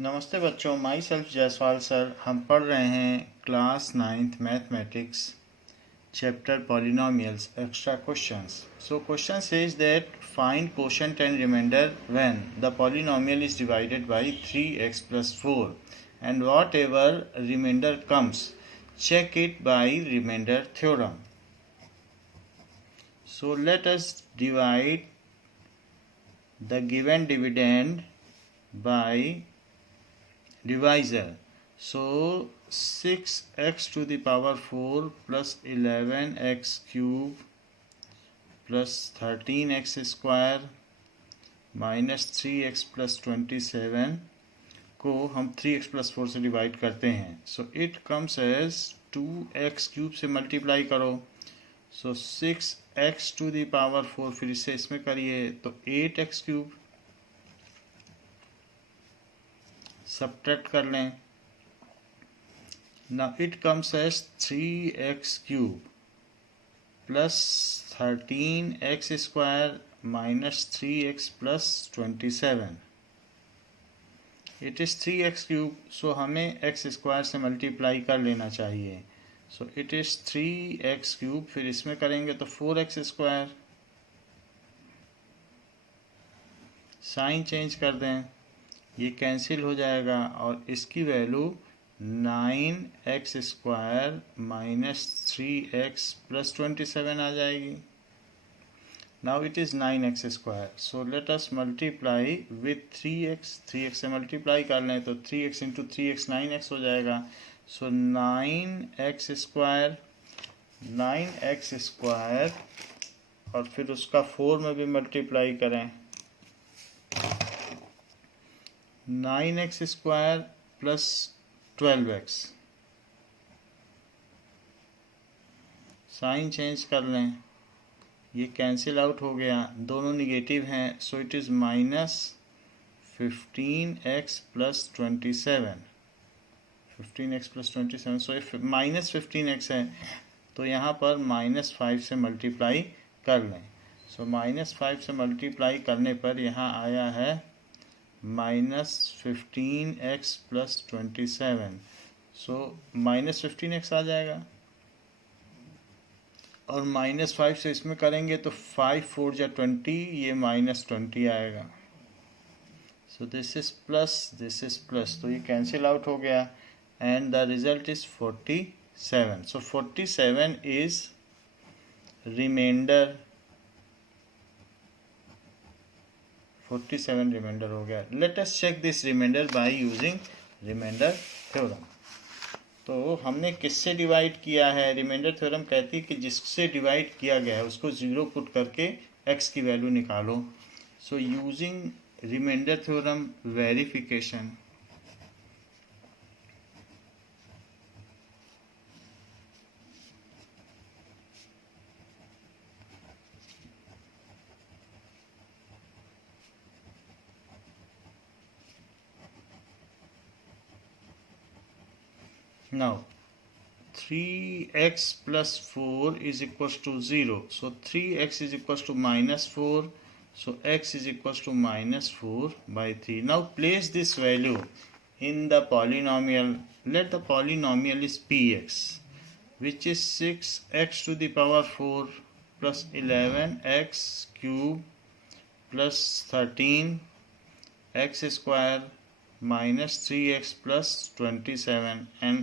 नमस्ते बच्चों, my self Jaiswal sir. हम पढ़ रहे हैं class 9th mathematics chapter polynomials extra questions. So question says that find quotient and remainder when the polynomial is divided by 3x + 4 and whatever remainder comes check it by remainder theorem. So let us divide the given dividend by divisor. So 6x to the power 4 plus 11x cube plus 13x square minus 3x plus 27 को हम 3x plus 4 से divide करते हैं. So it comes as 2x cube से multiply करो. So 6x to the power 4 फिर इससे इसमें करिए तो 8x क्यूब. सब्ट्रैक्ट कर लें. Now it comes as 3x cube plus 13x square minus 3x plus 27. It is 3x cube. So हमें x स्क्वायर से मल्टीप्लाई कर लेना चाहिए. So it is 3x cube. फिर इसमें करेंगे तो 4x स्क्वायर. साइन चेंज कर दें, ये कैंसिल हो जाएगा और इसकी value 9x square minus 3x plus 27 आ जाएगी. Now it is 9x square. So let us multiply with 3x. 3x से मल्टीप्लाई कर लें तो 3x इंटू 3x 9x हो जाएगा. सो 9x स्क्वायर और फिर उसका 4 में भी मल्टीप्लाई करें. 9x square plus 12x. Sign change कर लें, ये कैंसिल आउट हो गया, दोनों निगेटिव हैं. So it is minus 15x plus 27. 15x plus 27. So if minus 15x है तो यहाँ पर -5 से मल्टीप्लाई कर लें. सो -5 से मल्टीप्लाई करने पर यहाँ आया है -15x प्लस 27. सो -15x आ जाएगा और -5 से इसमें करेंगे तो 5 4 जा 20, ये -20 आएगा. सो दिस इज प्लस, तो ये कैंसिल आउट हो गया and the result is 47. So 47 is remainder. 47 remainder हो गया. Let us check this remainder by using remainder theorem. तो हमने किससे डिवाइड किया है? रिमाइंडर थ्योरम कहती है कि जिससे डिवाइड किया गया है उसको 0 पुट करके x की वैल्यू निकालो. So using remainder theorem verification. Now 3x plus 4 is equals to 0. So 3x is equals to -4. So x is equals to -4 by 3. Now place this value in the polynomial. Let the polynomial is px, which is 6x to the power 4 plus 11x cube plus 13x square minus 3x plus 27, and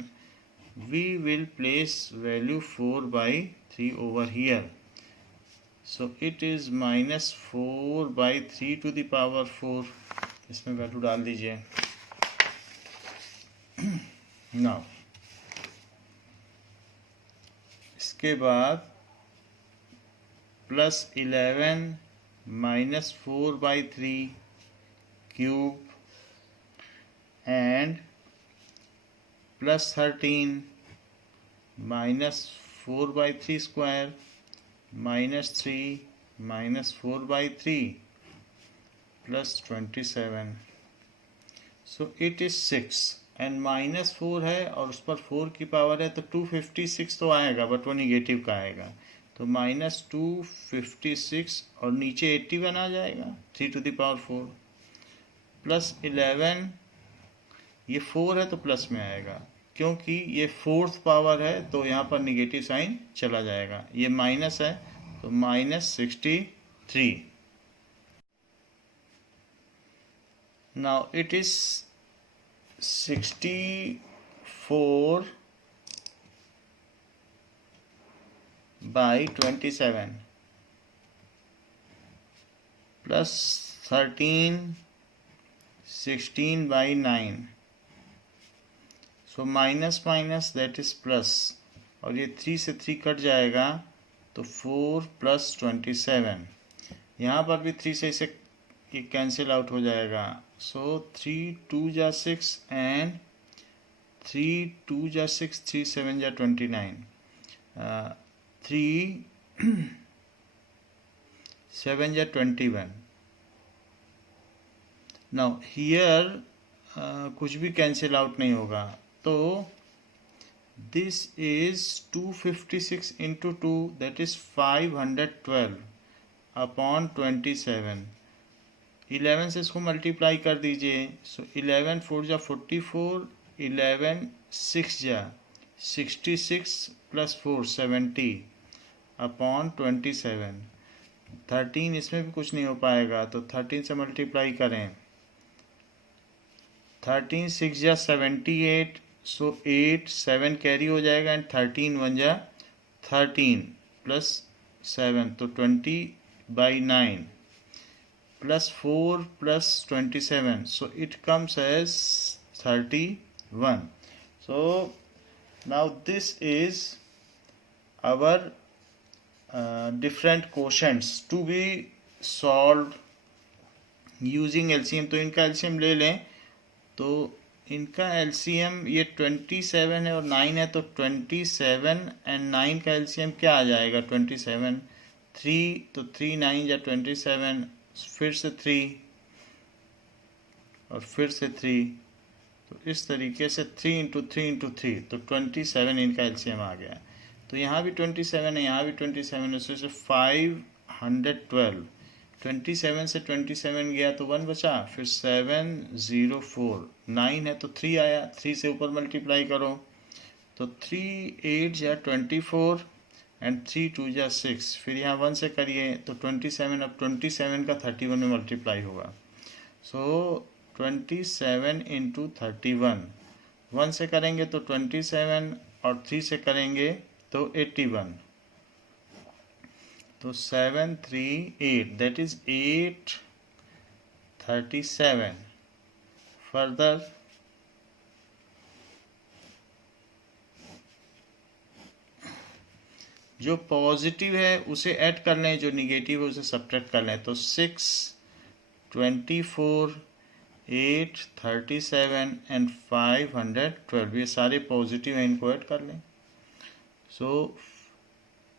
we will place value 4 by 3 over here. So it is -4 by 3 to the power 4. इसमें value डाल दीजिए. Now इसके बाद plus 11 -4 by 3 cube and plus 13 -4 by 3 square minus 3 -4 by 3 plus 27. So it is 6 and -4 है और उस पर 4 की पावर है तो 256 तो आएगा, बट वो निगेटिव का आएगा. तो -256 और नीचे 81 आ जाएगा 3 to the power 4 प्लस 11 ये 4 है तो प्लस में आएगा, क्योंकि ये फोर्थ पावर है तो यहाँ पर निगेटिव साइन चला जाएगा। ये माइनस है तो -63। Now it is 64 by 27 plus 13 16 by 9, so minus minus that is plus, और ये 3 से 3 कट जाएगा तो 4 + 27, यहाँ पर भी 3 से इसे ये कैंसिल आउट हो जाएगा। सो 3 2 जा 6 एंड 3 2 जा 6, 3 7 जा 29, 3 7 जा 21। नाउ हियर कुछ भी कैंसिल आउट नहीं होगा, तो this is 256 into 2 that is 512 upon 27। 11 से इसको मल्टीप्लाई कर दीजिए, सो 11 4 जा 44, 11 6 जा 66 + 4 70 अपॉन 27। 13 इसमें भी कुछ नहीं हो पाएगा तो 13 से मल्टीप्लाई करें, 13 6 जा 78, सो 8 7 कैरी हो जाएगा एंड 13 1 जा 13 + 7 तो 20/9 + 4 + 27, so it comes as 31. So now this is our different quotients to be solved using LCM। तो इनका LCM ले लें, तो इनका LCM ये 27 है और 9 है, तो 27 एंड 9 का LCM क्या आ जाएगा? 27 3, तो 3 9 जा 27, फिर से 3 और फिर से 3, तो इस तरीके से 3 × 3 × 3, तो 27 इनका LCM आ गया। तो यहाँ भी 27 है, यहाँ भी 27 है, तो 512, 27 से 27 गया तो 1 बचा, फिर 704, 9 है तो 3 आया, 3 से ऊपर मल्टीप्लाई करो, तो 3 8 जा 24 एंड 3 2 जा 6, फिर यहाँ 1 से करिए तो 27, अब 27 का 31 में मल्टीप्लाई होगा, सो 27 × 31, 1 से करेंगे तो 27 और 3 से करेंगे तो 81, तो 7 3 8 दैट इज 837। फर्दर जो पॉजिटिव है उसे ऐड कर लें, जो निगेटिव है उसे सब्ट्रैक्ट कर लें, तो 6 24 8 37 एंड 512, ये सारे पॉजिटिव हैं, इनको ऐड कर लें। सो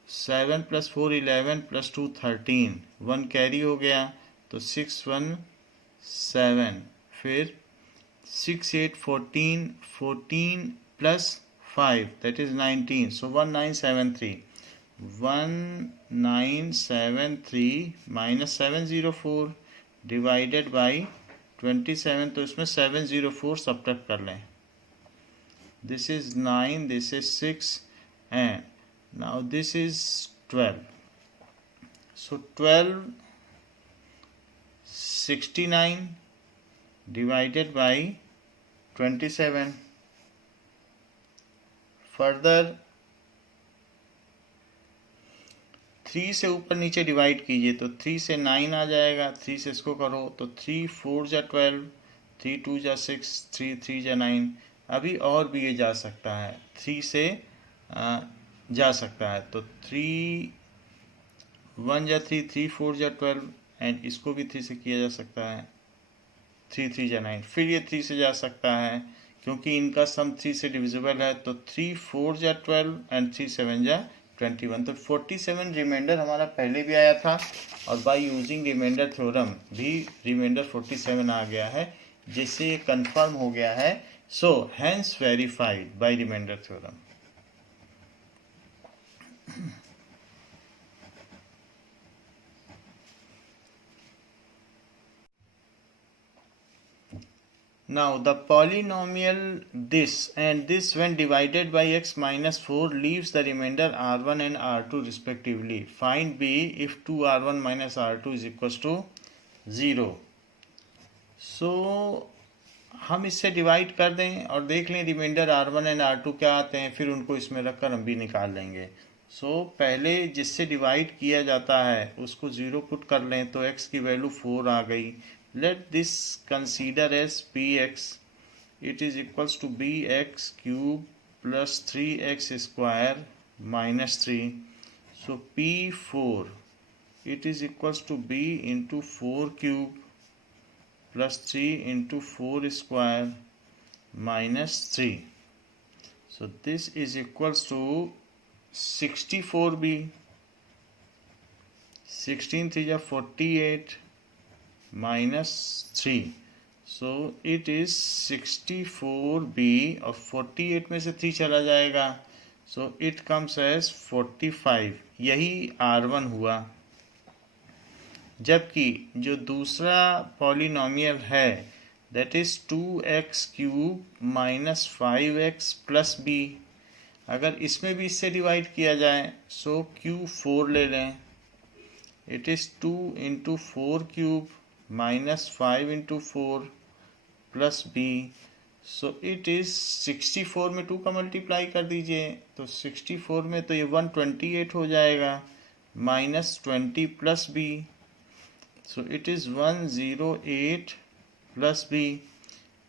7 + 4 11 + 2 13, 1 कैरी हो गया तो 6 1 7, फिर 6 8 14, 14 + 5 that is 19, so 1973, 1973 - 704 divided by 27, तो इसमें 704 सब्ट्रैक्ट कर लें, this is 9, this is 6 and now this is 12, so 12 69 divided by 27, further 3 से ऊपर नीचे डिवाइड कीजिए, तो 3 से 9 आ जाएगा, 3 से इसको करो तो 3 4 जा 12, 3 2 जा 6, 3 3 जा 9, अभी और भी ये जा सकता है, 3 से जा सकता है, तो 3 1 जा 3, 3 4 जा 12 एंड इसको भी 3 से किया जा सकता है, 3 3 जा 9, फिर ये 3 से जा सकता है क्योंकि इनका सम 3 से डिविजिबल है, तो 3 4 जा 12 एंड 3 7 जा 21, तो 47 रिमाइंडर हमारा पहले भी आया था और बाय यूजिंग रिमाइंडर थ्योरम भी रिमाइंडर 47 आ गया है, जिससे ये कंफर्म हो गया है, so hence verified by remainder theorem. Now the polynomial this and this when divided by x minus 4 leaves the remainder r1 and r2 respectively. Find b if 2r1 minus r2 is equals to 0. So हम इससे divide कर दें और देख लें reminder r1 and r2 क्या आते हैं, फिर उनको इसमें रखकर हम भी निकाल लेंगे. सो पहले जिससे डिवाइड किया जाता है उसको 0 पुट कर लें तो x की वैल्यू 4 आ गई. Let this consider as bx. It is equals to bx cube plus 3x square minus 3. So p4 it is equals to b into 4 cube plus 3 into 4 square minus 3. So this is equals to 64b. 16 3 is 48 minus 3. So it is 64b और 48 में से 3 चला जाएगा. So it comes as 45. यही r1 हुआ. जबकि जो दूसरा पॉलिनोमियल है that is 2x cube minus 5x plus b, अगर इसमें भी इससे डिवाइड किया जाए so q4 ले लें. It is 2 into 4 cube minus 5 into 4 plus b. So it is 64 में 2 का मल्टीप्लाई कर दीजिए तो 64 में तो ये 128 हो जाएगा minus 20 plus b. So it is 108 plus b.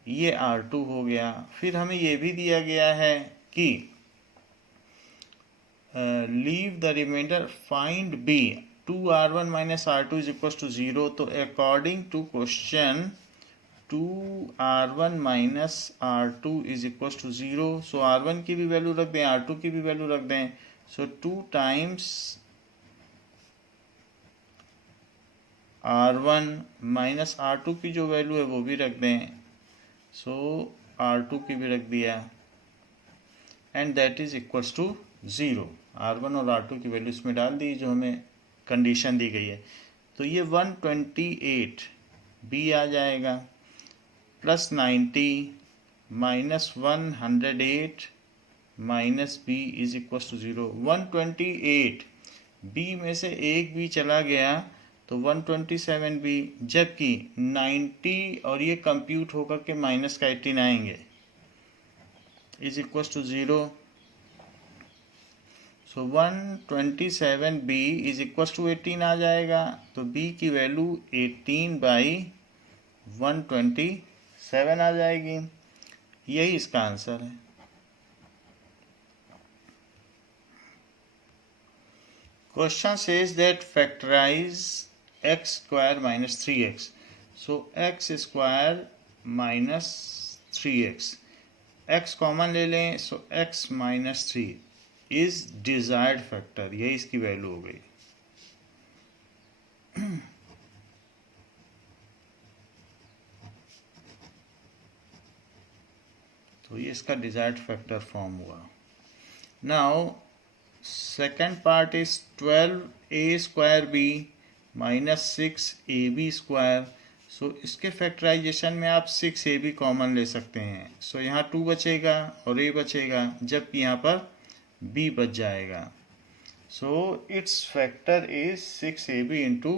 ये r2 हो गया. फिर हमें ये भी दिया गया है कि leave the remainder, find b. 2r1 minus r2 is equals to 0. तो according to question 2r1 minus r2 is equals to 0. So r1 की भी वैल्यू रख दें, r2 की भी वैल्यू रख दें. So 2 times r1 minus r2 की जो वैल्यू है वो भी रख दें. So r2 की भी रख दिया and that is equals to 0. r1 और r2 की वैल्यू इसमें डाल दी जो हमें कंडीशन दी गई है. तो ये 128 b आ जाएगा plus 90 minus 108 minus b is equal to 0. 128 b में से एक b चला गया तो 127 b, जबकि 90 और ये कंप्यूट होकर के माइनस का 18 आएंगे इज इक्वल टू 0. तो 127b इज इक्वल टू 18 आ जाएगा. तो b की वैल्यू 18 बाई 127 आ जाएगी. यही इसका आंसर है. Question says that factorise x square minus 3x. So x square minus 3x, x common ले लें. So x minus 3 is desired factor. यही इसकी वैल्यू हो गई. तो ये इसका डिजायर्ड फैक्टर फॉर्म हुआ. Now second part is 12a square b minus 6ab square. So इसके फैक्टराइजेशन में आप 6ab कॉमन ले सकते हैं. सो यहाँ 2 बचेगा और a बचेगा, जबकि यहाँ पर b बच जाएगा. So it's factor is 6ab into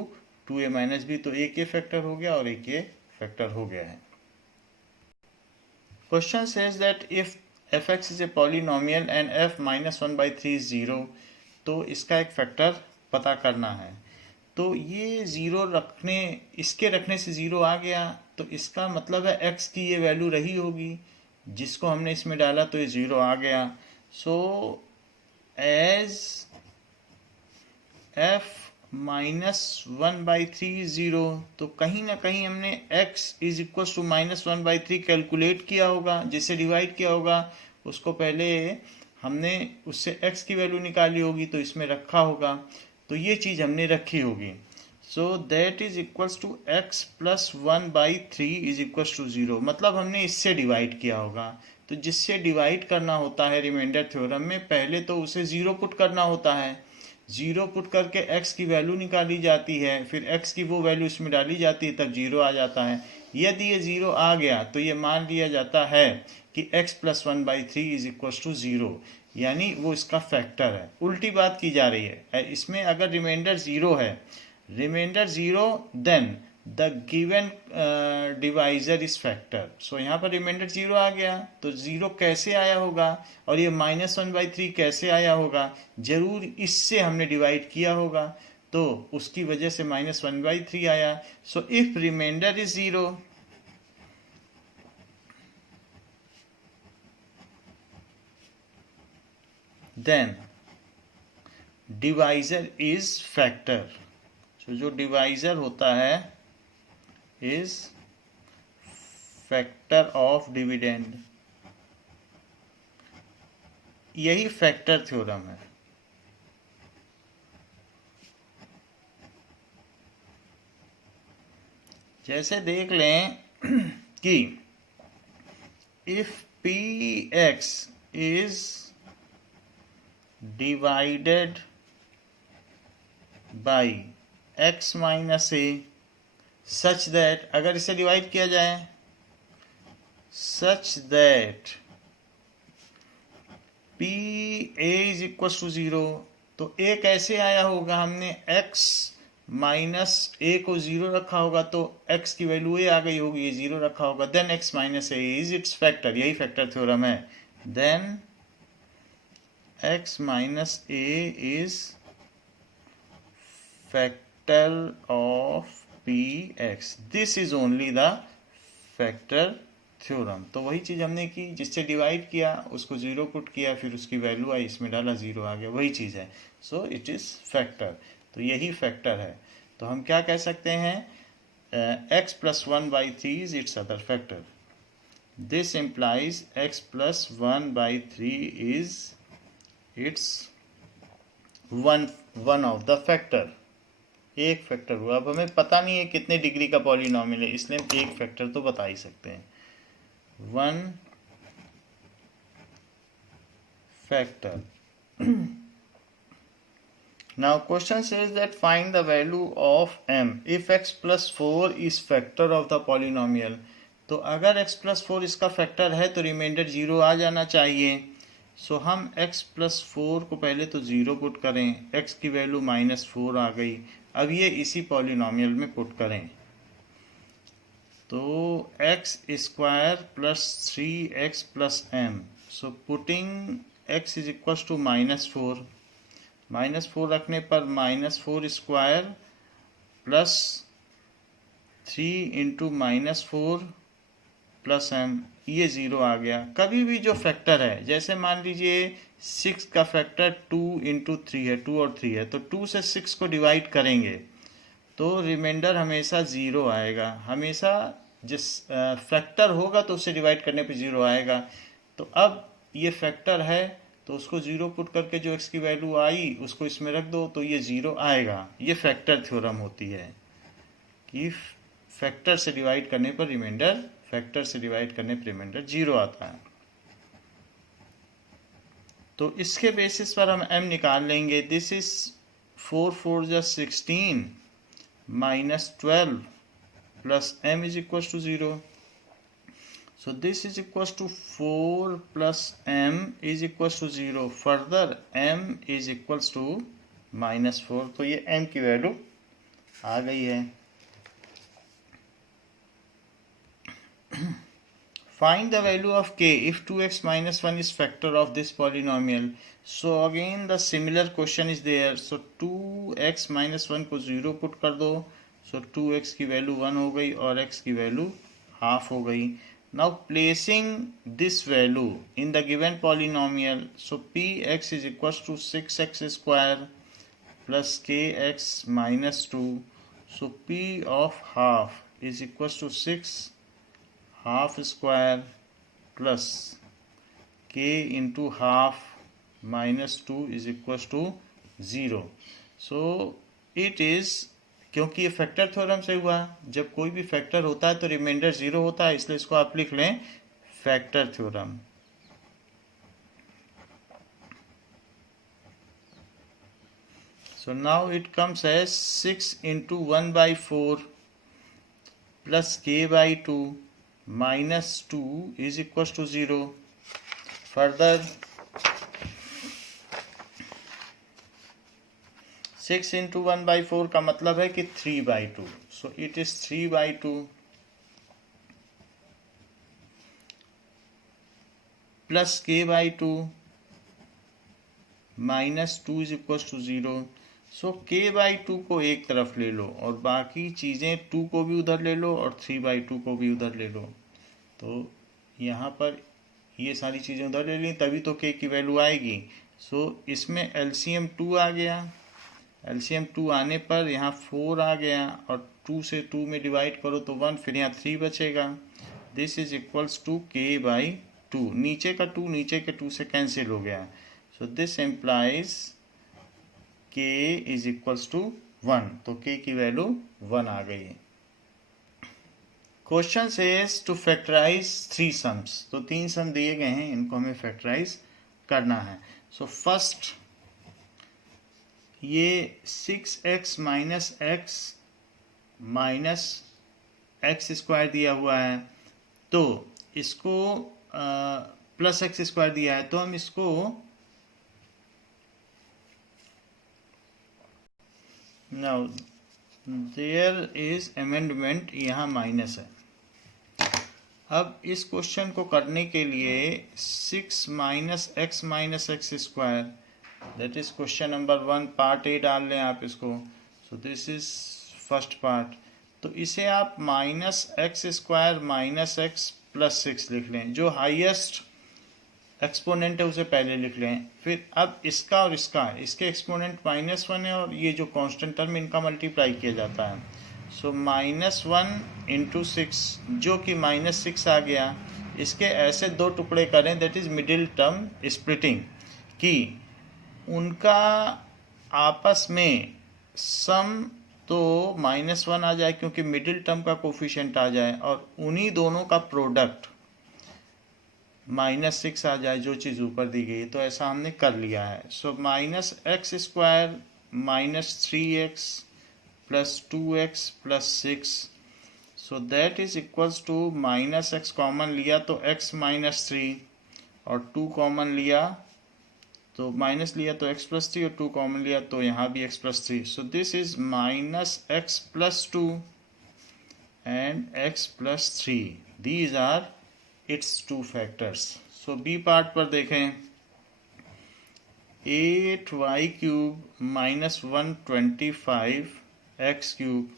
2a minus b. तो एक ये फैक्टर हो गया और एक ये फैक्टर हो गया है. Question says that if fx is a polynomial and f minus 1/3 is 0. तो इसका एक फैक्टर पता करना है. तो ये 0 रखने, इसके रखने से 0 आ गया तो इसका मतलब है x की ये वैल्यू रही होगी जिसको हमने इसमें डाला तो ये 0 आ गया. सो एज f माइनस 1/3 0, तो कहीं ना कहीं हमने x is equal to minus 1/3 calculate किया होगा, जिससे डिवाइड किया होगा. उसको पहले हमने उससे x की वैल्यू निकाली होगी तो इसमें रखा होगा. तो ये चीज़ हमने रखी होगी. So that is equals to x plus 1/3 is equals to 0. मतलब हमने इससे डिवाइड किया होगा. तो जिससे डिवाइड करना होता है रिमाइंडर थ्योरम में, पहले तो उसे 0 पुट करना होता है. 0 पुट करके x की वैल्यू निकाली जाती है, फिर x की वो वैल्यू इसमें डाली जाती है, तब 0 आ जाता है. यदि ये 0 आ गया तो ये मान लिया जाता है कि x plus 1/3 is equal to 0, यानी वो इसका फैक्टर है। उल्टी बात की जा रही है, इसमें अगर रिमाइंडर 0 है, reminder 0, then the given divisor is factor. So यहाँ पर रिमाइंडर 0 आ गया, तो 0 कैसे आया होगा और ये -1/3 कैसे आया होगा, जरूर इससे हमने डिवाइड किया होगा, तो उसकी वजह से -1/3 आया। So if reminder is 0, then divisor is factor. So जो डिवाइजर होता है इज फैक्टर ऑफ डिविडेंड। यही फैक्टर थ्योरम है। जैसे देख लें कि if P X is divided by x minus A such that, अगर इसे डिवाइड किया जाए such that P A is equal to 0, तो ए कैसे आया होगा, हमने x माइनस ए को 0 रखा होगा, तो x की वैल्यू ए आ गई होगी, ये 0 रखा होगा, then x minus a is its factor. यही फैक्टर थ्योरम है। Then x minus a is factor of p x. This is only the factor theorem. तो वही चीज हमने की, जिससे डिवाइड किया उसको 0 पुट किया, फिर उसकी वैल्यू आई, इसमें डाला 0 आ गया, वही चीज है। सो इट इज फैक्टर। तो यही फैक्टर है। तो हम क्या कह सकते हैं, x plus 1/3 is it's other factor. This implies x plus 1/3 is it's one of the factor. एक फैक्टर हुआ। अब हमें पता नहीं है कितने डिग्री का पॉलिनॉमियल है, इसलिए हम एक फैक्टर तो बता ही सकते हैं, 1 factor. Now question says that find the value of m if x plus 4 is factor of the polynomial। तो अगर x plus 4 इसका फैक्टर है तो रिमाइंडर 0 आ जाना चाहिए। सो हम x प्लस 4 को पहले तो 0 पुट करें, x की वैल्यू -4 आ गई। अब ये इसी पॉलिनॉमियल में पुट करें, तो x square plus 3x plus m। So putting x is equal to -4, -4 रखने पर -4 square plus 3 into -4 plus m, ये 0 आ गया। कभी भी जो फैक्टर है, जैसे मान लीजिए 6 का फैक्टर 2 इंटू 3 है, 2 और 3 है, तो 2 से 6 को डिवाइड करेंगे तो रिमाइंडर हमेशा 0 आएगा। हमेशा जिस फैक्टर होगा तो उससे डिवाइड करने पे 0 आएगा। तो अब ये फैक्टर है तो उसको 0 पुट करके जो x की वैल्यू आई उसको इसमें रख दो तो ये 0 आएगा। ये फैक्टर थ्योरम होती है कि फैक्टर से डिवाइड करने पर रिमाइंडर, फैक्टर से डिवाइड करने पर रिमाइंडर 0 आता है। तो इसके बेसिस पर हम m निकाल लेंगे। दिस इज 4 4 जा 16 -12 plus m is equal to 0। So this is equals to 4 plus m is equals to 0. Further m is equals to -4। तो ये m की वैल्यू आ गई है। Find the value of k if 2x minus 1 is factor of this polynomial. So again the similar question is there. So 2x minus 1 को 0 put कर दो, so 2x की value 1 हो गई और x की वैल्यू हाफ हो गई। Now placing this value in the given polynomial, so px is equals to 6x square plus kx minus 2. So p of half is equals to 6 half square plus k into half minus 2 is equals to 0. So it is, क्योंकि ये factor theorem से हुआ, जब कोई भी factor होता है तो रिमाइंडर 0 होता है, इसलिए इसको आप लिख लें factor theorem. So now it comes as 6 into 1/4 plus K by two minus two is equal to 0. Further 6 into 1/4 का मतलब है कि 3/2. So it is 3/2 plus K by two minus two is equal to 0. So K by to को एक तरफ ले लो और बाकी चीज़ें 2 को भी उधर ले लो और 3/2 को भी उधर ले लो. तो यहाँ पर ये सारी चीज़ें उधर ले ली तभी तो के की वैल्यू आएगी. सो इसमें एलसीएम 2 आ गया. एलसीएम 2 आने पर यहाँ 4 आ गया और 2 से 2 में डिवाइड करो तो 1, फिर यहाँ 3 बचेगा. दिस इज इक्वल्स टू के बाई टू. नीचे का 2 नीचे के 2 से कैंसिल हो गया. So this implies k is equals to 1. तो के की वैल्यू 1 आ गई. Question says to factorise 3 sums. तो 3 सम दिए गए हैं, इनको हमें फैक्टराइज करना है. सो फर्स्ट ये 6x माइनस एक्स स्क्वायर दिया हुआ है, तो इसको प्लस एक्स स्क्वायर दिया है, तो हम इसको नाउ देयर इज अमेंडमेंट, यहाँ माइनस है. अब इस क्वेश्चन को करने के लिए 6 minus x square, that is question number 1 part A डाल लें आप इसको. सो दिस इज फर्स्ट पार्ट. तो इसे आप minus x square minus X plus 6 लिख लें. जो हाईएस्ट एक्सपोनेंट है उसे पहले लिख लें. फिर अब इसका और इसके एक्सपोनेंट -1 है और ये जो कांस्टेंट टर्म इनका मल्टीप्लाई किया जाता है. सो -1 इंटू 6 जो कि -6 आ गया. इसके ऐसे 2 टुकड़े करें, that is middle term splitting, कि उनका आपस में सम तो -1 आ जाए क्योंकि मिडिल टर्म का कोफिशिएंट आ जाए, और उन्हीं दोनों का प्रोडक्ट -6 आ जाए, जो चीज़ ऊपर दी गई. तो ऐसा हमने कर लिया है. So minus x square minus 3x plus 2x plus 6. So that is equals to minus x common लिया तो x माइनस 3 और 2 कॉमन लिया तो माइनस लिया तो x प्लस 3 और 2 कॉमन लिया तो यहाँ भी x plus 3. So this is minus X plus 2 and x plus 3. These are its 2 factors. So B part पर देखें, 8y cube minus 125 x cube.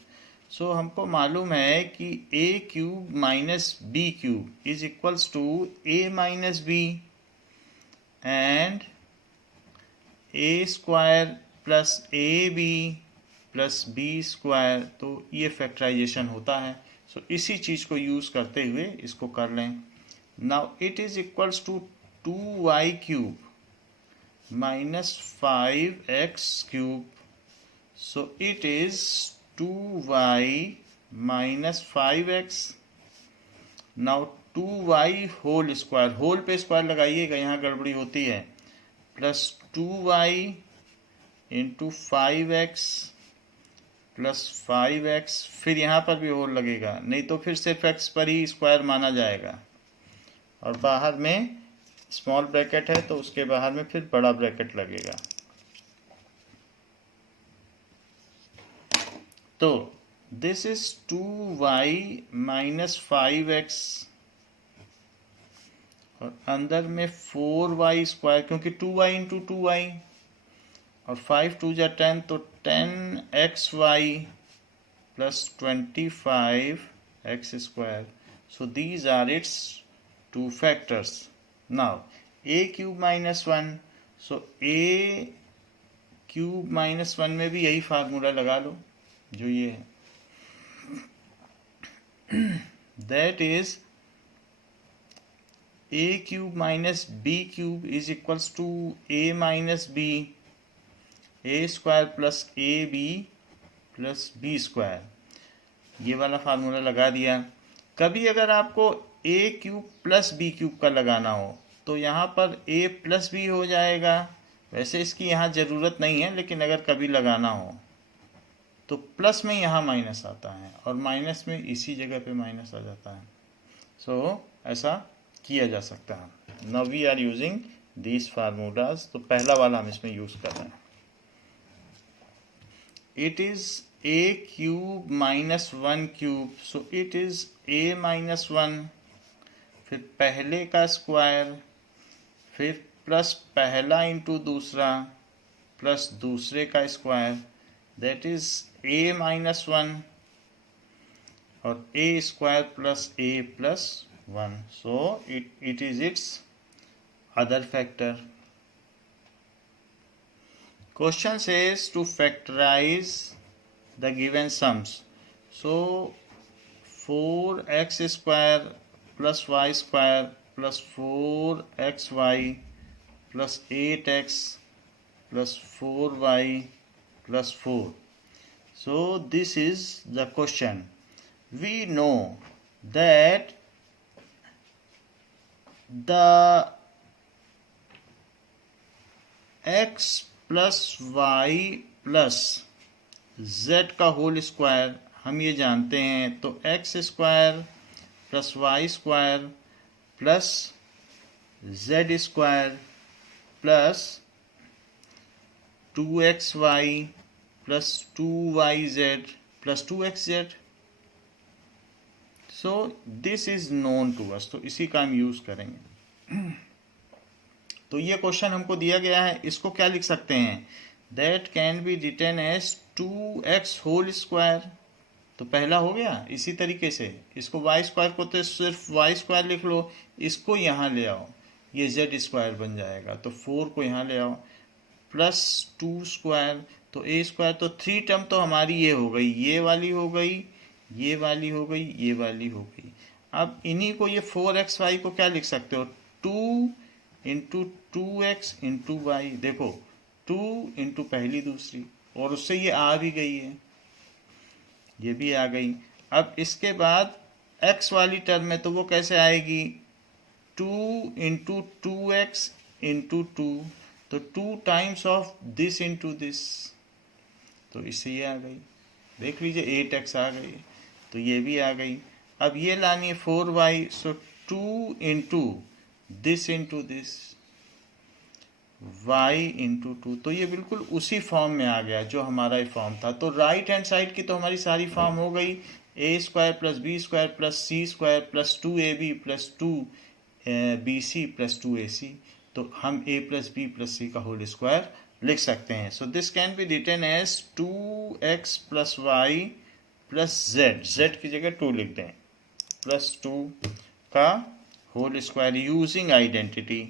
So हमको मालूम है कि a cube minus b cube is equals to a minus b and a square plus ab plus b square. तो ये factorisation होता है. सो इसी चीज़ को यूज़ करते हुए इसको कर लें. Now it is equals to 2y cube minus 5x cube. So it is 2y minus 5x. Now 2y whole square, whole पे स्क्वायर लगाइएगा, यहाँ गड़बड़ी होती है, plus 2y into 5x plus 5x. फिर यहाँ पर भी होल लगेगा, नहीं तो फिर सिर्फ x पर ही स्क्वायर माना जाएगा. और बाहर में स्मॉल ब्रैकेट है तो उसके बाहर में फिर बड़ा ब्रैकेट लगेगा. तो this is 2y minus 5x और अंदर में 4y स्क्वायर, क्योंकि 2y इंटू 2y और 5 2 जा 10 तो 10xy plus 25x square. So these are its 2 factors. Now a cube minus 1. So a cube minus 1 में भी यही फार्मूला लगा लो जो ये है. That is a cube minus b cube is equals to a minus b, a square plus ab plus b square. ये वाला formula लगा दिया. कभी अगर आपको a cube plus b cube का लगाना हो तो यहाँ पर a प्लस बी हो जाएगा. वैसे इसकी यहाँ ज़रूरत नहीं है, लेकिन अगर कभी लगाना हो तो प्लस में यहाँ माइनस आता है और माइनस में इसी जगह पे माइनस आ जाता है। सो ऐसा किया जा सकता है। Now we are using these formulas. तो पहला वाला हम इसमें यूज कर रहे हैं। It is a cube minus 1 cube, so it is a minus 1, फिर पहले का स्क्वायर, फिर प्लस पहला इंटू दूसरा प्लस दूसरे का square, that is a minus 1, और a square plus a plus 1, so it is it's other factor. Question says to factorize the given sums. So 4x square plus y square plus 4xy plus 8x plus 4y plus 4. So this is the question. We know that the x plus y plus z का whole square हम ये जानते हैं। तो x square plus y square plus z square plus 2xy plus 2yz plus 2xz। So this is known to us, तो इसी का हम यूज करेंगे। तो ये क्वेश्चन हमको दिया गया है, इसको क्या लिख सकते हैं? That can be written as 2x whole square. तो पहला हो गया। इसी तरीके से इसको y स्क्वायर को तो सिर्फ y स्क्वायर लिख लो, इसको यहाँ ले आओ, ये z स्क्वायर बन जाएगा। तो 4 को यहाँ ले आओ प्लस 2 स्क्वायर, तो a स्क्वायर, तो 3 टर्म तो हमारी ये हो गई, ये वाली हो गई, ये वाली हो गई, ये वाली हो गई। अब इन्हीं को ये 4xy को क्या लिख सकते हो? 2 इंटू 2x इंटू वाई। देखो 2 इंटू पहली दूसरी, और उससे ये आ भी गई है, ये भी आ गई। अब इसके बाद x वाली टर्म में तो वो कैसे आएगी? 2 इंटू 2x इंटू 2, तो 2 times of this into this, तो इससे ये आ गई। देख लीजिए 8x आ गई, तो ये भी आ गई। अब ये लानी है 4y, so 2 into this into this, y into 2, तो ये बिल्कुल उसी फॉर्म में आ गया जो हमारा ये फॉर्म था। तो राइट हैंड साइड की तो हमारी सारी फॉर्म हो गई, a square plus b square plus c square plus 2ab plus 2bc plus 2ac। तो हम a plus b plus c का होल स्क्वायर लिख सकते हैं। So this can be written as 2x plus y plus z की जगह 2 लिख दें, प्लस 2 का whole square using identity,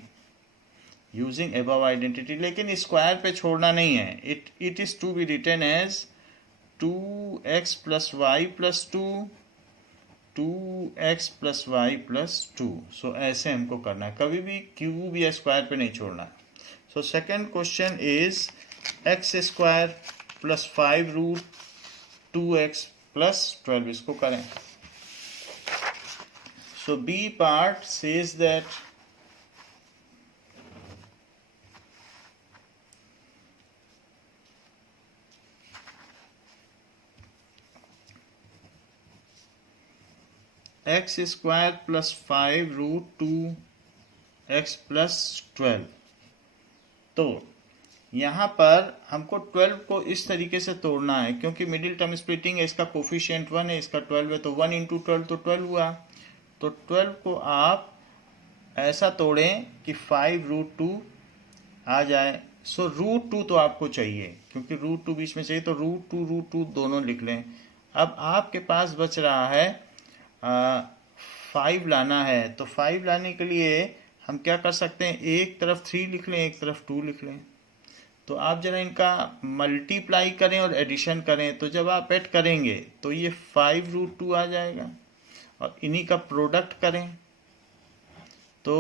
using above identity. लेकिन स्क्वायर पे छोड़ना नहीं है, it is to be written as 2x plus y plus 2, 2x plus y plus 2। So ऐसे हमको करना है, कभी भी क्यूब या स्क्वायर पे नहीं छोड़ना है। So second question is x square plus 5 root 2x plus 12, इसको करें। So B part says that x square plus 5 root 2x plus 12। तो यहाँ पर हमको 12 को इस तरीके से तोड़ना है, क्योंकि मिडिल टर्म स्प्लिटिंग है, इसका कोफिशिएंट 1 है, इसका 12 है, तो 1 इंटू 12 तो 12 हुआ। तो 12 को आप ऐसा तोड़ें कि 5 रूट 2 आ जाए। सो रूट 2 तो आपको चाहिए, क्योंकि रूट 2 बीच में चाहिए, तो रूट 2 दोनों लिख लें। अब आपके पास बच रहा है 5 लाना है, तो 5 लाने के लिए हम क्या कर सकते हैं? एक तरफ 3 लिख लें, एक तरफ 2 लिख लें। तो आप जरा इनका मल्टीप्लाई करें और एडिशन करें, तो जब आप ऐड करेंगे तो ये 5 रूट 2 आ जाएगा, और इन्हीं का प्रोडक्ट करें तो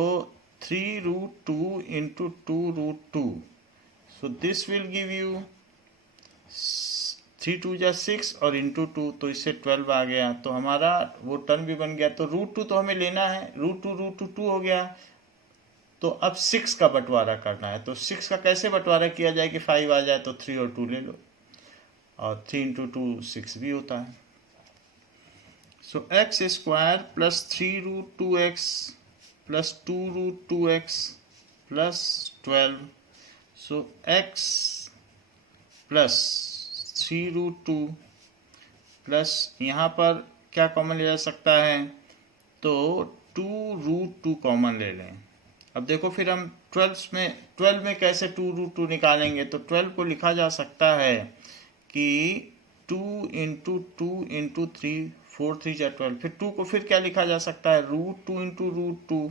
3 root 2 into 2 root 2, so this will give you 3 2 जा 6 और इंटू 2, तो इससे 12 आ गया। तो हमारा वो टर्म भी बन गया। तो रूट 2 तो हमें लेना है, रूट 2 हो गया। तो अब 6 का बंटवारा करना है, तो 6 का कैसे बंटवारा किया जाए कि 5 आ जाए? तो 3 और 2 ले लो। और 3 इंटू 2 6 भी होता है। So X square plus 3√2x plus 2√2x plus 12। So x plus 3√2 plus यहाँ पर क्या कॉमन लिया जा सकता है, तो 2√2 कॉमन ले लें। अब देखो फिर हम 12 में कैसे 2√2 निकालेंगे, तो 12 को लिखा जा सकता है कि 2 इंटू 2 इंटू 3, 4 3 जा 12। फिर 2 को फिर क्या लिखा जा सकता है, √2 इंटू √2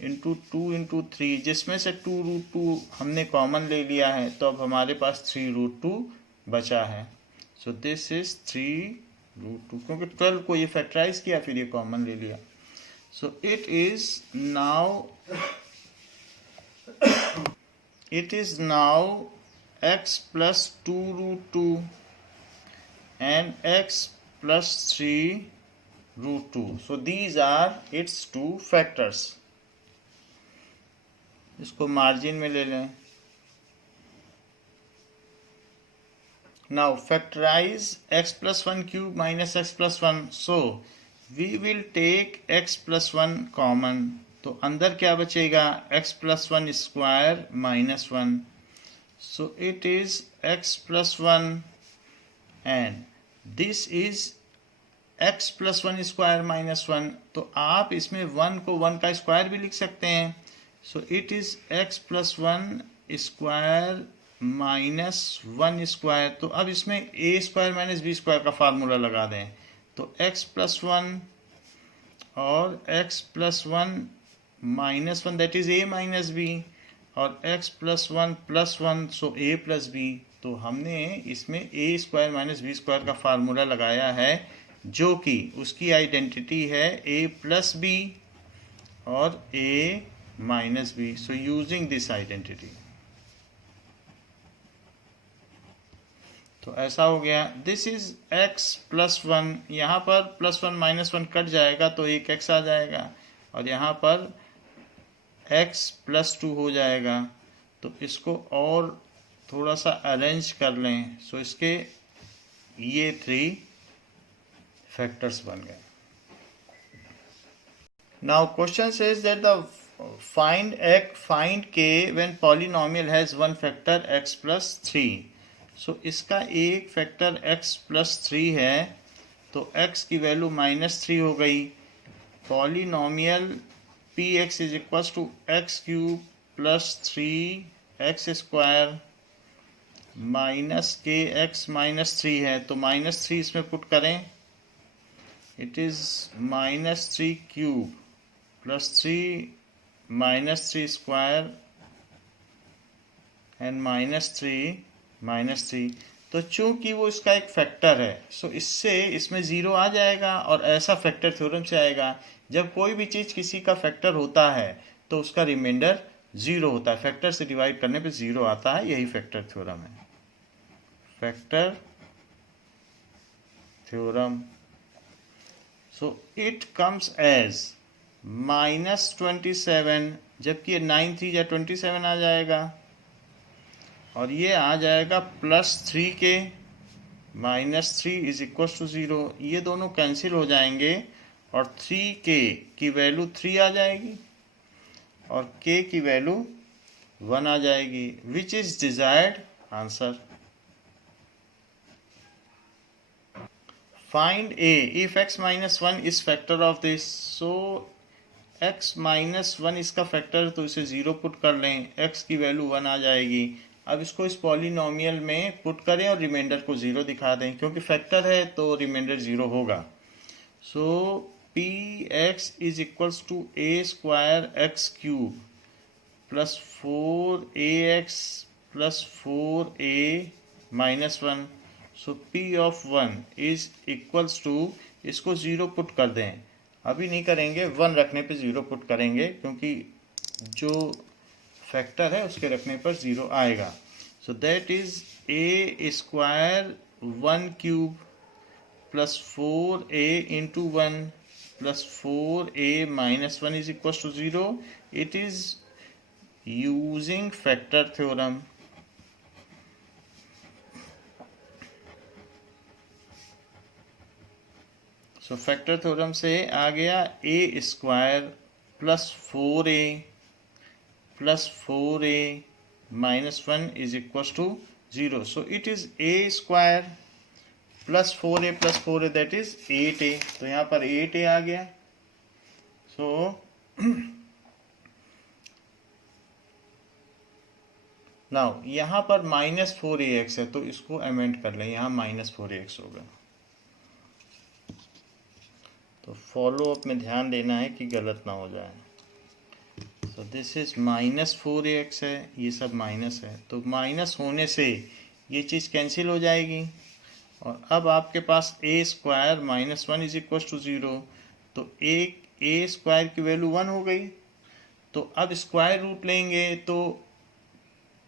इंटू 2 इंटू 3, जिसमें से 2√2 हमने कॉमन ले लिया है, तो अब हमारे पास 3√2 बचा है। सो दिस इज 3√2, क्योंकि 12 को ये फैक्टराइज किया फिर ये कॉमन ले लिया। सो it is now x plus 2√2 and x plus 3√2. So these are its two factors. इसको मार्जिन में ले लें। Now factorize x plus 1 cube minus x plus 1. So we will take x plus 1 common. तो अंदर क्या बचेगा, x plus 1 square minus 1. So it is x plus 1 and this is x plus 1 square minus 1. तो आप इसमें 1 को 1 का square भी लिख सकते हैं। So it is x plus 1 square minus 1 square. तो अब इसमें a square minus b square का फार्मूला लगा दें, तो x plus 1 और x plus 1 minus 1 that is a minus b और x plus 1 plus 1 so a plus b। तो हमने इसमें a square minus b square का फार्मूला लगाया है, जो कि उसकी आइडेंटिटी है a plus b और a minus b। So using this identity, तो ऐसा हो गया। दिस इज x plus 1, यहाँ पर plus 1 minus 1 कट जाएगा तो एक x आ जाएगा, और यहाँ पर x plus 2 हो जाएगा। तो इसको और थोड़ा सा अरेंज कर लें, सो इसके ये 3 फैक्टर्स बन गए। Now question says that the find k when polynomial has one factor x plus 3। सो इसका एक फैक्टर x plus 3 है, तो x की वैल्यू -3 हो गई। Polynomial px is equals to x cube plus 3x square minus kx minus 3 है, तो -3 इसमें पुट करें, it is -3 cube plus 3 -3 square and -3 तो चूंकि वो इसका एक फैक्टर है, सो इससे इसमें 0 आ जाएगा, और ऐसा फैक्टर थ्योरम से आएगा जब कोई भी चीज़ किसी का फैक्टर होता है तो उसका रिमाइंडर 0 होता है, फैक्टर से डिवाइड करने पे 0 आता है, यही फैक्टर थ्योरम है, factor theorem. So it comes as -27, जबकि ये 9 3 या 27 आ जाएगा, और ये आ जाएगा +3k -3 इज इक्वल टू 0। ये दोनों कैंसिल हो जाएंगे और 3k की वैल्यू 3 आ जाएगी और k की वैल्यू 1 आ जाएगी, which is desired answer. Find a if x minus 1 is factor of this। so x minus 1 इसका फैक्टर, तो इसे 0 पुट कर लें, x की वैल्यू 1 आ जाएगी। अब इसको इस पॉलिनोमियल में पुट करें और रिमाइंडर को 0 दिखा दें, क्योंकि फैक्टर है तो रिमाइंडर 0 होगा। सो px is equals to a square x cube plus 4ax plus 4a minus 1। So p of 1 is equals to, इसको 0 पुट कर दें, अभी नहीं करेंगे, 1 रखने पे 0 पुट करेंगे, क्योंकि जो फैक्टर है उसके रखने पर 0 आएगा। सो that is a square 1 cube plus 4a into 1 plus 4a minus 1 is equals to 0. It is using factor theorem. So factor theorem से आ गया A square plus 4a minus 1 is equal to 0. So it is A square plus 4a that is 8a. तो यहाँ पर 8a आ गया. So now यहाँ पर minus 4ax है, तो इसको अमेंड कर लें. यहाँ माइनस 4ax होगा. तो फॉलो अप में ध्यान देना है कि गलत ना हो जाए. सो दिस इज माइनस 4ax है, ये सब माइनस है, तो माइनस होने से ये चीज़ कैंसिल हो जाएगी. और अब आपके पास A square minus 1 is equal to 0. तो ए स्क्वायर की वैल्यू 1 हो गई. तो अब स्क्वायर रूट लेंगे तो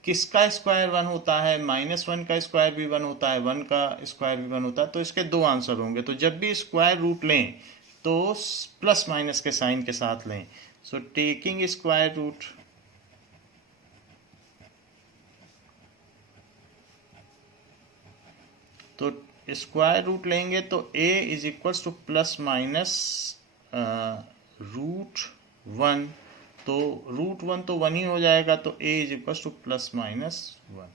किसका स्क्वायर 1 होता है? -1 का स्क्वायर भी 1 होता है, 1 का स्क्वायर भी 1 होता है. तो इसके दो आंसर होंगे. तो जब भी स्क्वायर रूट लें तो प्लस माइनस के साइन के साथ लें. सो टेकिंग स्क्वायर रूट, तो स्क्वायर रूट लेंगे तो a is equal two plus minus √1. तो √1 तो 1 ही हो जाएगा. तो a is equal two plus minus 1.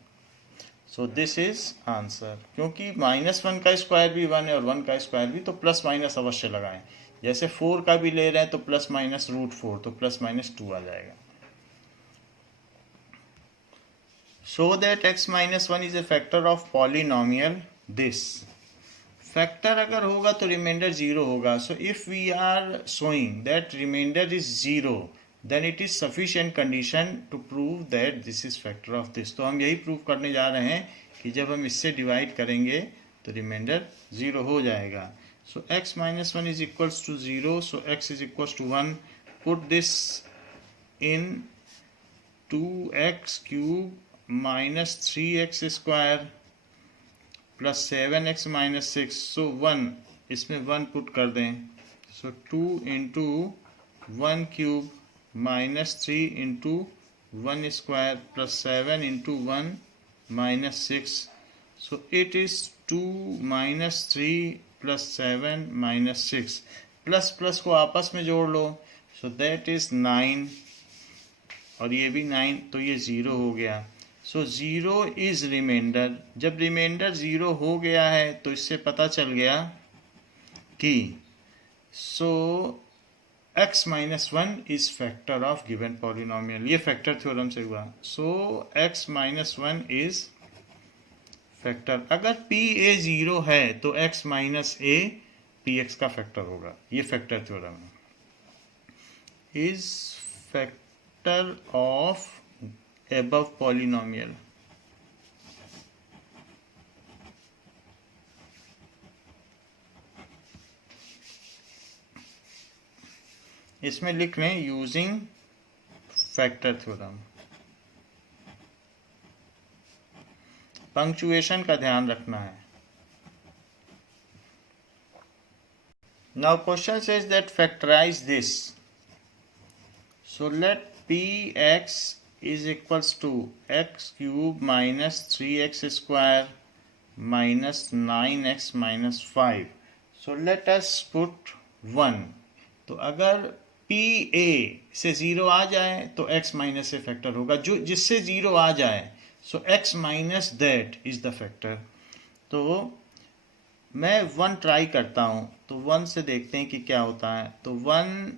So this is answer. क्योंकि -1 का स्क्वायर भी 1 है और 1 का स्क्वायर भी, तो प्लस माइनस अवश्य लगाएं. जैसे 4 का भी ले रहे हैं तो प्लस माइनस √4, तो प्लस माइनस 2 आ जाएगा. Show that x minus 1 is a factor of polynomial this. Factor अगर होगा तो रिमाइंडर 0 होगा. So if we are showing that remainder is 0, then it is sufficient condition to prove that this is factor of this. तो हम यही prove करने जा रहे हैं कि जब हम इससे डिवाइड करेंगे तो रिमाइंडर 0 हो जाएगा. सो x minus 1 is equals to 0. So x is equals to 1. Put this in 2x cube minus 3x square plus 7x minus 6. So 1, इसमें 1 पुट कर दें. So 2 into 1 cube minus 3 into 1 square plus 7 into 1 minus 6. So it is 2 minus 3 plus 7 minus 6. Plus plus को आपस में जोड़ लो. So that is 9 और ये भी 9, तो ये 0 हो गया. So 0 is remainder. जब रिमाइंडर 0 हो गया है तो इससे पता चल गया कि x minus 1 is factor of given polynomial. ये फैक्टर थ्योरम से हुआ. सो x minus 1 is फैक्टर. अगर pa 0 है तो x minus a px का फैक्टर होगा. ये फैक्टर थ्योरम है. Is factor of above polynomial. इसमें लिख लें यूजिंग फैक्टर थ्योरम. पंक्चुएशन का ध्यान रखना है. Now question says that factorise this. So let px is equals to x cube minus 3x square minus 9x minus 5. So let us put 1. तो अगर pa से 0 आ जाए तो x माइनस से फैक्टर होगा. जो जिससे 0 आ जाए, सो x minus that is the factor. तो मैं 1 ट्राई करता हूं. तो 1 से देखते हैं कि क्या होता है. तो 1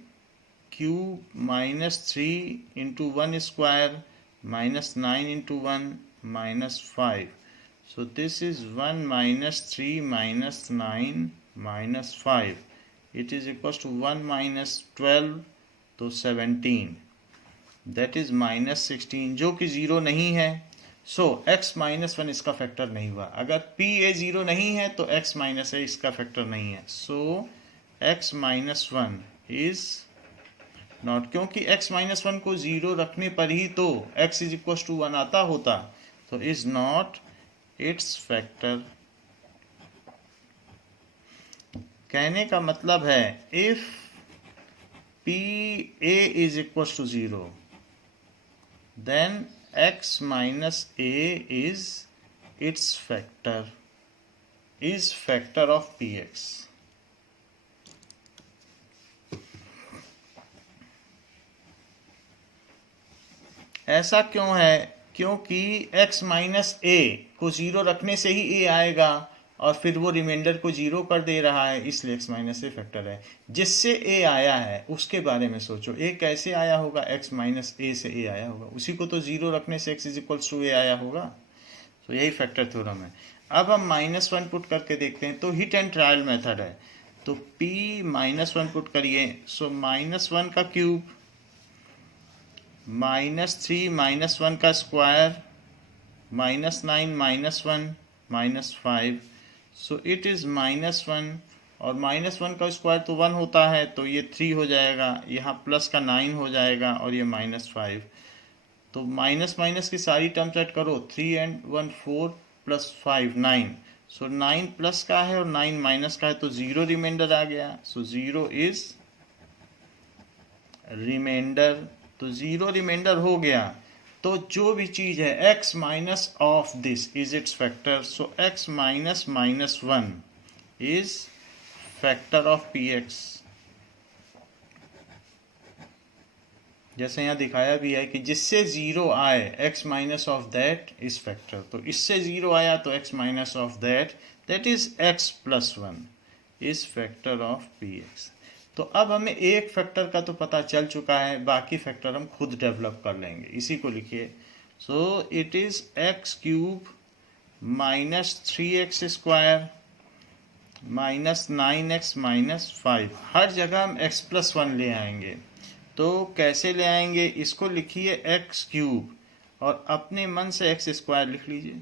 cube minus 3 into 1 square minus 9 into 1 minus 5. So this is 1 minus 3 minus 9 minus 5. It is equal to 1 minus 12, तो 17. दैट इज माइनस 16, जो कि 0 नहीं है. सो x माइनस 1 इसका फैक्टर नहीं हुआ. अगर pa 0 नहीं है तो x माइनस है इसका फैक्टर नहीं है. So x minus 1 is not. क्योंकि x माइनस 1 को 0 रखने पर ही तो x इज इक्वल टू 1 आता होता. तो इज नॉट इट्स फैक्टर. कहने का मतलब है if pa is equals to 0, then x minus a is its factor, is factor of px. ऐसा क्यों है? क्योंकि x माइनस ए को 0 रखने से ही a आएगा और फिर वो रिमाइंडर को 0 कर दे रहा है, इसलिए x माइनस ए फैक्टर है। जिससे a आया है उसके बारे में सोचो, a कैसे आया होगा? x माइनस ए से a आया होगा, उसी को तो 0 रखने से x is equals to a आया होगा। तो यही फैक्टर थ्योरम है। अब हम -1 पुट करके देखते हैं, तो हिट एंड ट्रायल मेथड है। तो p -1 पुट करिए, सो -1 का क्यूब -3 -1 का स्क्वायर -9 -1 -5, सो इट इज -1 और -1 का स्क्वायर तो 1 होता है, तो ये 3 हो जाएगा, यहाँ प्लस का 9 हो जाएगा और ये -5। तो माइनस माइनस की सारी टर्म्स ऐड करो, 3 and 1 4 प्लस 5 9, सो 9 प्लस का है और 9 माइनस का है, तो 0 रिमाइंडर आ गया। सो 0 इज रिमाइंडर, तो 0 रिमाइंडर हो गया। तो जो भी चीज है x minus of this is its factor, so x minus -1 is factor of px। जैसे यहाँ दिखाया भी है कि जिससे 0 आए x minus of that is factor, तो इससे 0 आया तो x minus of that is x plus 1 is factor of px। तो अब हमें एक फैक्टर का तो पता चल चुका है, बाकी फैक्टर हम खुद डेवलप कर लेंगे। इसी को लिखिए, सो it is x cube -3x square -9x -5। हर जगह हम x प्लस 1 ले आएंगे। तो कैसे ले आएंगे? इसको लिखिए x क्यूब और अपने मन से x स्क्वायर लिख लीजिए।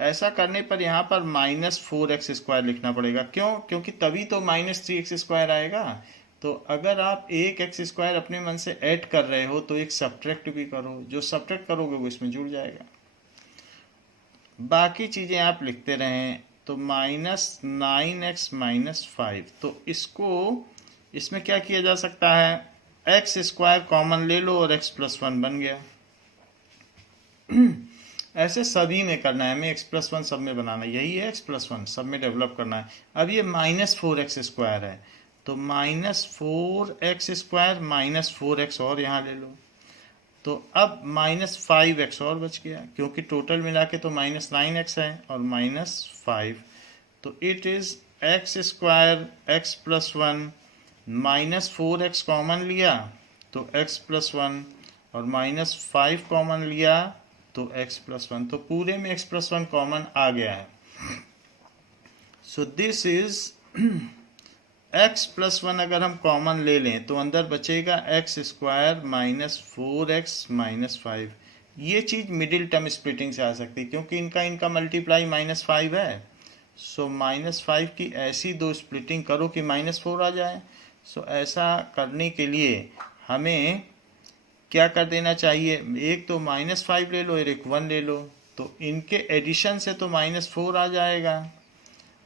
ऐसा करने पर यहाँ पर -4x स्क्वायर लिखना पड़ेगा। क्यों? क्योंकि तभी तो -3x स्क्वायर आएगा। तो अगर आप एक x स्क्वायर अपने मन से ऐड कर रहे हो तो एक सब्ट्रैक्ट भी करो, जो सब्ट्रैक्ट करोगे वो इसमें जुड़ जाएगा। बाकी चीज़ें आप लिखते रहें। तो -9x -5, तो इसको इसमें क्या किया जा सकता है? एक्स स्क्वायर कॉमन ले लो और x प्लस 1 बन गया। ऐसे सभी में करना है हमें, x प्लस 1 सब में बनाना है, यही है x प्लस 1 सब में डेवलप करना है। अब ये -4x स्क्वायर है, तो -4x स्क्वायर -4x और यहाँ ले लो, तो अब -5x और बच गया, क्योंकि टोटल मिला के तो -9x है और -5, तो it is x square x plus 1 -4x common लिया तो x प्लस 1 और -5 कॉमन लिया तो x प्लस 1, तो पूरे में x प्लस 1 कॉमन आ गया है। सो दिस इज x प्लस 1 अगर हम कॉमन ले लें तो अंदर बचेगा x स्क्वायर -4x -5। ये चीज़ मिडिल टर्म स्प्लिटिंग से आ सकती है, क्योंकि इनका मल्टीप्लाई -5 है। सो -5 की ऐसी दो स्प्लिटिंग करो कि -4 आ जाए। सो ऐसा करने के लिए हमें क्या कर देना चाहिए? एक तो -5 ले लो और एक 1 ले लो, तो इनके एडिशन से तो -4 आ जाएगा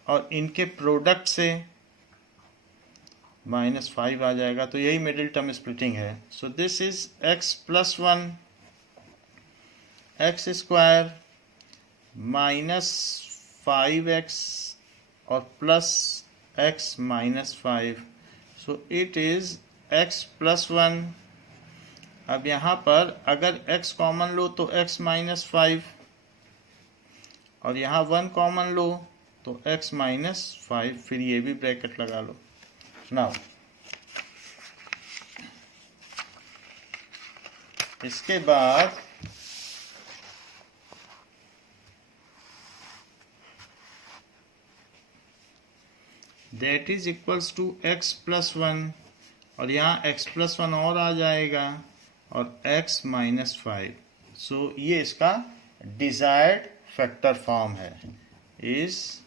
और इनके प्रोडक्ट से -5 आ जाएगा। तो यही मिडिल टर्म स्प्लिटिंग है। सो this is x plus 1 x square -5x और plus x -5, so it is x plus 1। अब यहाँ पर अगर x कॉमन लो तो x -5 और यहाँ 1 कॉमन लो तो x -5, फिर ये भी ब्रैकेट लगा लो। नाउ इसके बाद that is equals to x plus 1 और यहाँ x प्लस 1 और आ जाएगा और x -5। सो ये इसका डिजायर्ड फैक्टर फॉर्म है, is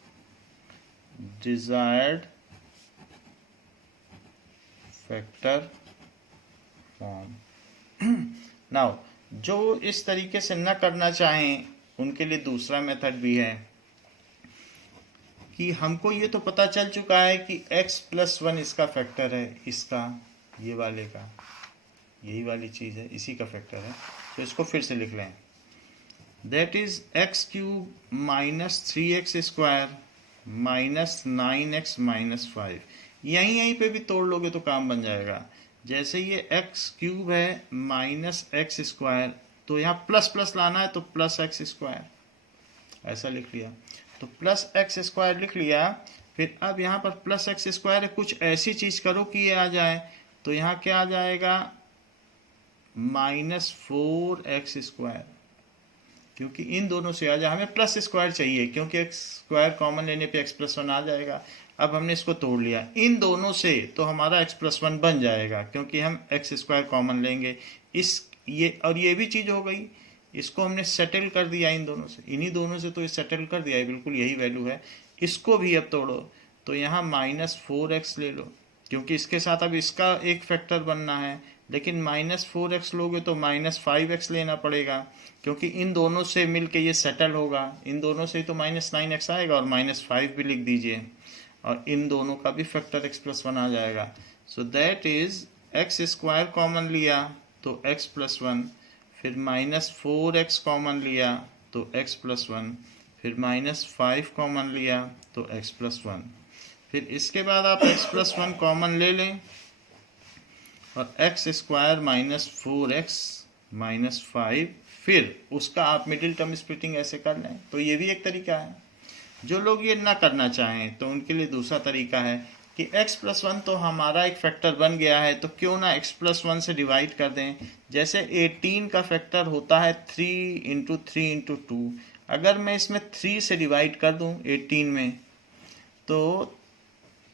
desired factor form. Now जो इस तरीके से न करना चाहें उनके लिए दूसरा मेथड भी है कि हमको ये तो पता चल चुका है कि x प्लस 1 इसका फैक्टर है, इसका ये वाले का, यही वाली चीज़ है, इसी का फैक्टर है। तो इसको फिर से लिख लें, that is x cube -3x square -9x -5। यहीं पे भी तोड़ लोगे तो काम बन जाएगा। जैसे ये x क्यूब है -x स्क्वायर, तो यहाँ प्लस प्लस लाना है तो प्लस एक्स स्क्वायर ऐसा लिख लिया, तो प्लस एक्स स्क्वायर लिख लिया। फिर अब यहाँ पर प्लस एक्स स्क्वायर है, कुछ ऐसी चीज करो कि ये आ जाए, तो यहाँ क्या आ जाएगा -4x², क्योंकि इन दोनों से आ जाए, हमें प्लस स्क्वायर चाहिए क्योंकि एक्स स्क्वायर कॉमन लेने पे x+1 आ जाएगा। अब हमने इसको तोड़ लिया इन दोनों से, तो हमारा x+1 बन जाएगा क्योंकि हम x² कॉमन लेंगे। इस ये और ये भी चीज हो गई, इसको हमने सेटल कर दिया इन दोनों से, इन्हीं दोनों से तो ये सेटल कर दिया है, बिल्कुल यही वैल्यू है। इसको भी अब तोड़ो तो यहाँ -4x ले लो, क्योंकि इसके साथ अब इसका एक फैक्टर बनना है, लेकिन -4x लोगे तो -5x लेना पड़ेगा, क्योंकि इन दोनों से मिलके ये सेटल होगा। इन दोनों से तो -9x आएगा और -5 भी लिख दीजिए, और इन दोनों का भी फैक्टर x+1 आ जाएगा। सो दैट इज x² कॉमन लिया तो x+1, फिर -4x कॉमन लिया तो x+1, फिर -5 कॉमन लिया तो x+1। फिर इसके बाद आप x+1 कॉमन ले लें और x² -4x -5, फिर उसका आप मिडिल टर्म स्प्लिटिंग ऐसे कर लें, तो ये भी एक तरीका है। जो लोग ये ना करना चाहें तो उनके लिए दूसरा तरीका है कि x+1 तो हमारा एक फैक्टर बन गया है, तो क्यों ना x+1 से डिवाइड कर दें। जैसे 18 का फैक्टर होता है 3 × 3 × 2, अगर मैं इसमें 3 से डिवाइड कर दूं 18 में, तो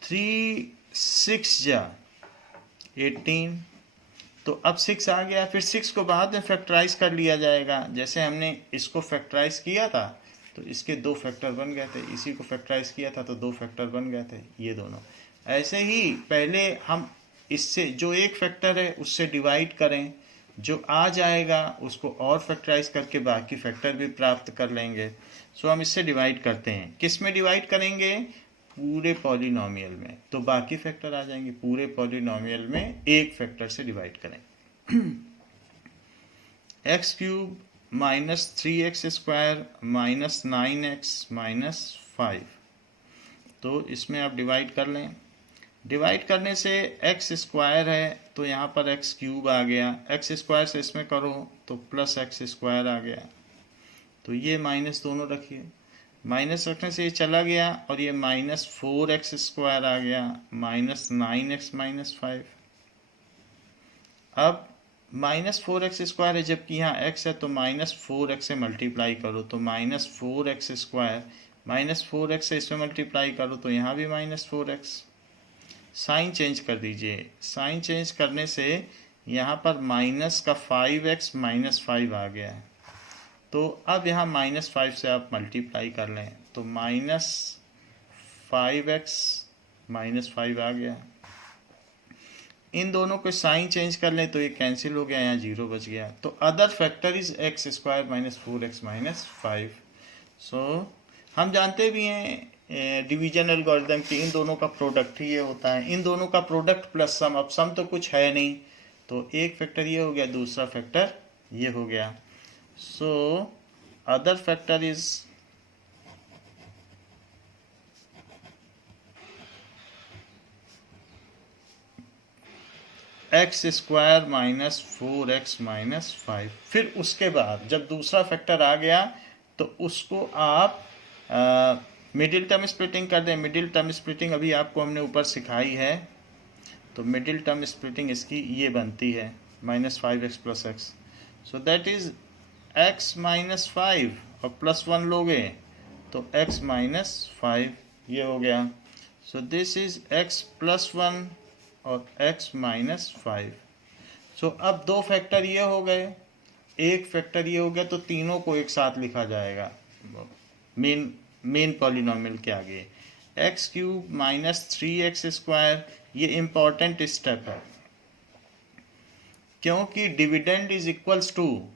3 6 जा 18, तो अब 6 आ गया। फिर 6 को बाद में फैक्टराइज कर लिया जाएगा, जैसे हमने इसको फैक्टराइज किया था तो इसके 2 फैक्टर बन गए थे, इसी को फैक्टराइज किया था तो 2 फैक्टर बन गए थे, ये दोनों। ऐसे ही पहले हम इससे जो एक फैक्टर है उससे डिवाइड करें, जो आ जाएगा उसको और फैक्टराइज करके बाकी फैक्टर भी प्राप्त कर लेंगे। सो हम इससे डिवाइड करते हैं, किस में डिवाइड करेंगे, पूरे पॉलिनोमियल में, तो बाकी फैक्टर आ जाएंगे। पूरे पॉलिनोमियल में एक फैक्टर से डिवाइड करें। x³ -3x² -9x -5, तो इसमें आप डिवाइड कर लें। डिवाइड करने से x² है तो यहाँ पर x³ आ गया, x² से इसमें करो तो +x² आ गया, तो ये माइनस दोनों रखिए, माइनस रखने से ये चला गया और ये -4x² आ गया -9x -5। अब -4x² है, जबकि यहाँ x है तो -4x से मल्टीप्लाई करो तो -4x², -4x से इसमें मल्टीप्लाई करो तो यहाँ भी -4x। साइन चेंज कर दीजिए, साइन चेंज करने से यहाँ पर माइनस का 5x -5 आ गया है, तो अब यहाँ -5 से आप मल्टीप्लाई कर लें तो -5x -5 आ गया। इन दोनों को साइन चेंज कर लें तो ये कैंसिल हो गया, यहाँ 0 बच गया। तो other factor is x² -4x -5। सो हम जानते भी हैं डिवीजन एल्गोरिथम की इन दोनों का प्रोडक्ट ही ये होता है, इन दोनों का प्रोडक्ट प्लस सम। अब सम तो कुछ है नहीं, तो एक फैक्टर ये हो गया, दूसरा फैक्टर ये हो गया। So other factor is x² -4x -5। फिर उसके बाद जब दूसरा फैक्टर आ गया तो उसको आप मिडिल टर्म स्प्लिटिंग कर दें। मिडिल टर्म स्प्लिटिंग अभी आपको हमने ऊपर सिखाई है, तो मिडिल टर्म स्प्लिटिंग इसकी ये बनती है -5x + x। So that is x -5 और +1 लोगे तो x -5 ये हो गया। सो दिस इज x +1 और x -5। सो अब 2 फैक्टर ये हो गए, एक फैक्टर ये हो गया, तो तीनों को एक साथ लिखा जाएगा मेन पॉलिनोमियल के आगे। x³ -3x², ये इंपॉर्टेंट स्टेप है क्योंकि dividend is equals to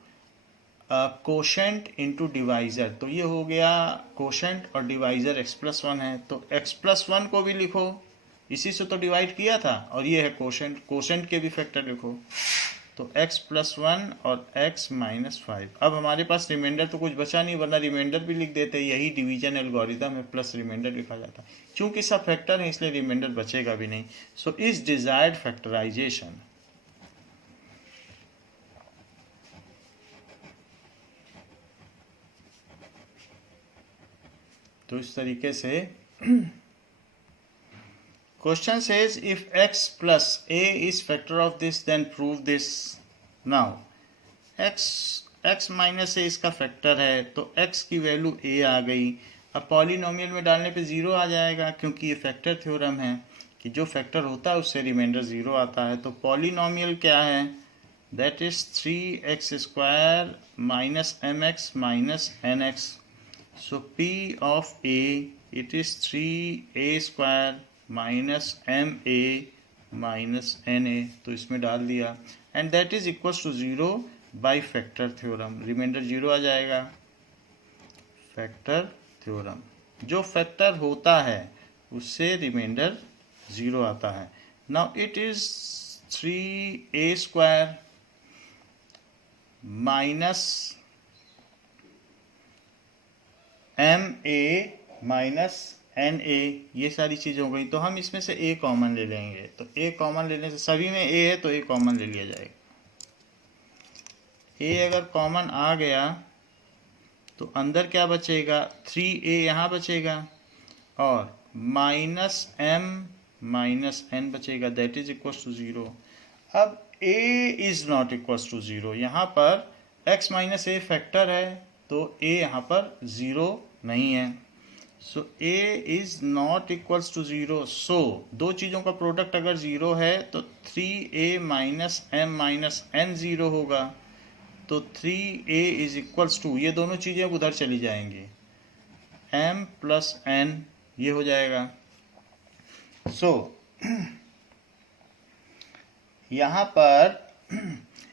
quotient into divisor. तो ये हो गया कोशेंट और डिवाइजर x+1 है, तो x+1 को भी लिखो, इसी से तो डिवाइड किया था, और ये है कोशेंट, कोशेंट के भी फैक्टर लिखो, तो x+1 और x -5। अब हमारे पास रिमाइंडर तो कुछ बचा नहीं, वरना रिमाइंडर भी लिख देते, यही डिवीजन एल्गोरिथम है, प्लस रिमाइंडर लिखा जाता है। चूंकि सब फैक्टर है इसलिए रिमाइंडर बचेगा भी नहीं। सो इज डिजायर्ड फैक्टराइजेशन तो इस तरीके से question says if x plus a is factor of this then prove this. Now x minus A इसका फैक्टर है तो x की वैल्यू a आ गई। अब पॉलिनोमियल में डालने पे 0 आ जाएगा क्योंकि ये फैक्टर थ्योरम है कि जो फैक्टर होता है उससे रिमाइंडर 0 आता है। तो पॉलिनोमियल क्या है, that is 3x square minus mx minus nx। So p of a it is 3a square minus ma minus na, तो इसमें डाल दिया and that is equals to 0 by factor theorem. Remainder 0 आ जाएगा। फैक्टर थ्योरम, जो factor होता है उससे रिमाइंडर 0 आता है। Now it is 3a square minus ma minus na, ये सारी चीज़ हो गई। तो हम इसमें से a कॉमन ले लेंगे। तो a कॉमन लेने से, सभी में a है तो a कॉमन ले लिया जाएगा। a अगर कॉमन आ गया तो अंदर क्या बचेगा, 3a यहाँ बचेगा और माइनस m माइनस n बचेगा, दैट इज इक्वल टू 0। अब a is not equal to 0, यहाँ पर x माइनस a फैक्टर है तो a यहाँ पर 0 नहीं है। So a is not equals to 0। So दो चीज़ों का प्रोडक्ट अगर 0 है तो 3a minus m minus n 0 होगा। तो 3a इज इक्वल्स टू, ये दोनों चीज़ें अब उधर चली जाएंगी, m प्लस n ये हो जाएगा। सो यहाँ पर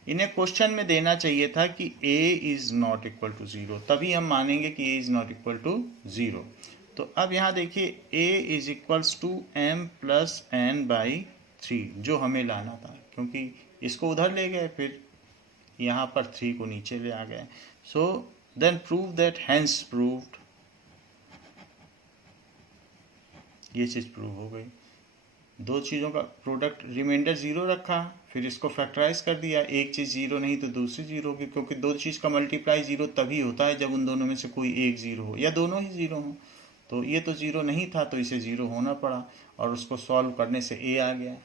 इन्हें क्वेश्चन में देना चाहिए था कि a is not equal to 0, तभी हम मानेंगे कि a is not equal to 0। तो अब यहाँ देखिए a is equals to m plus n by 3, जो हमें लाना था, क्योंकि इसको उधर ले गए फिर यहाँ पर 3 को नीचे ले आ गए। So then prove that hence proved, ये चीज़ प्रूव हो गई। दो चीज़ों का प्रोडक्ट रिमाइंडर 0 रखा, फिर इसको फैक्टराइज कर दिया, एक चीज़ 0 नहीं तो दूसरी 0 होगी, क्योंकि दो चीज़ का मल्टीप्लाई 0 तभी होता है जब उन दोनों में से कोई एक 0 हो या दोनों ही 0 हो। तो ये तो 0 नहीं था तो इसे 0 होना पड़ा और उसको सॉल्व करने से a आ गया।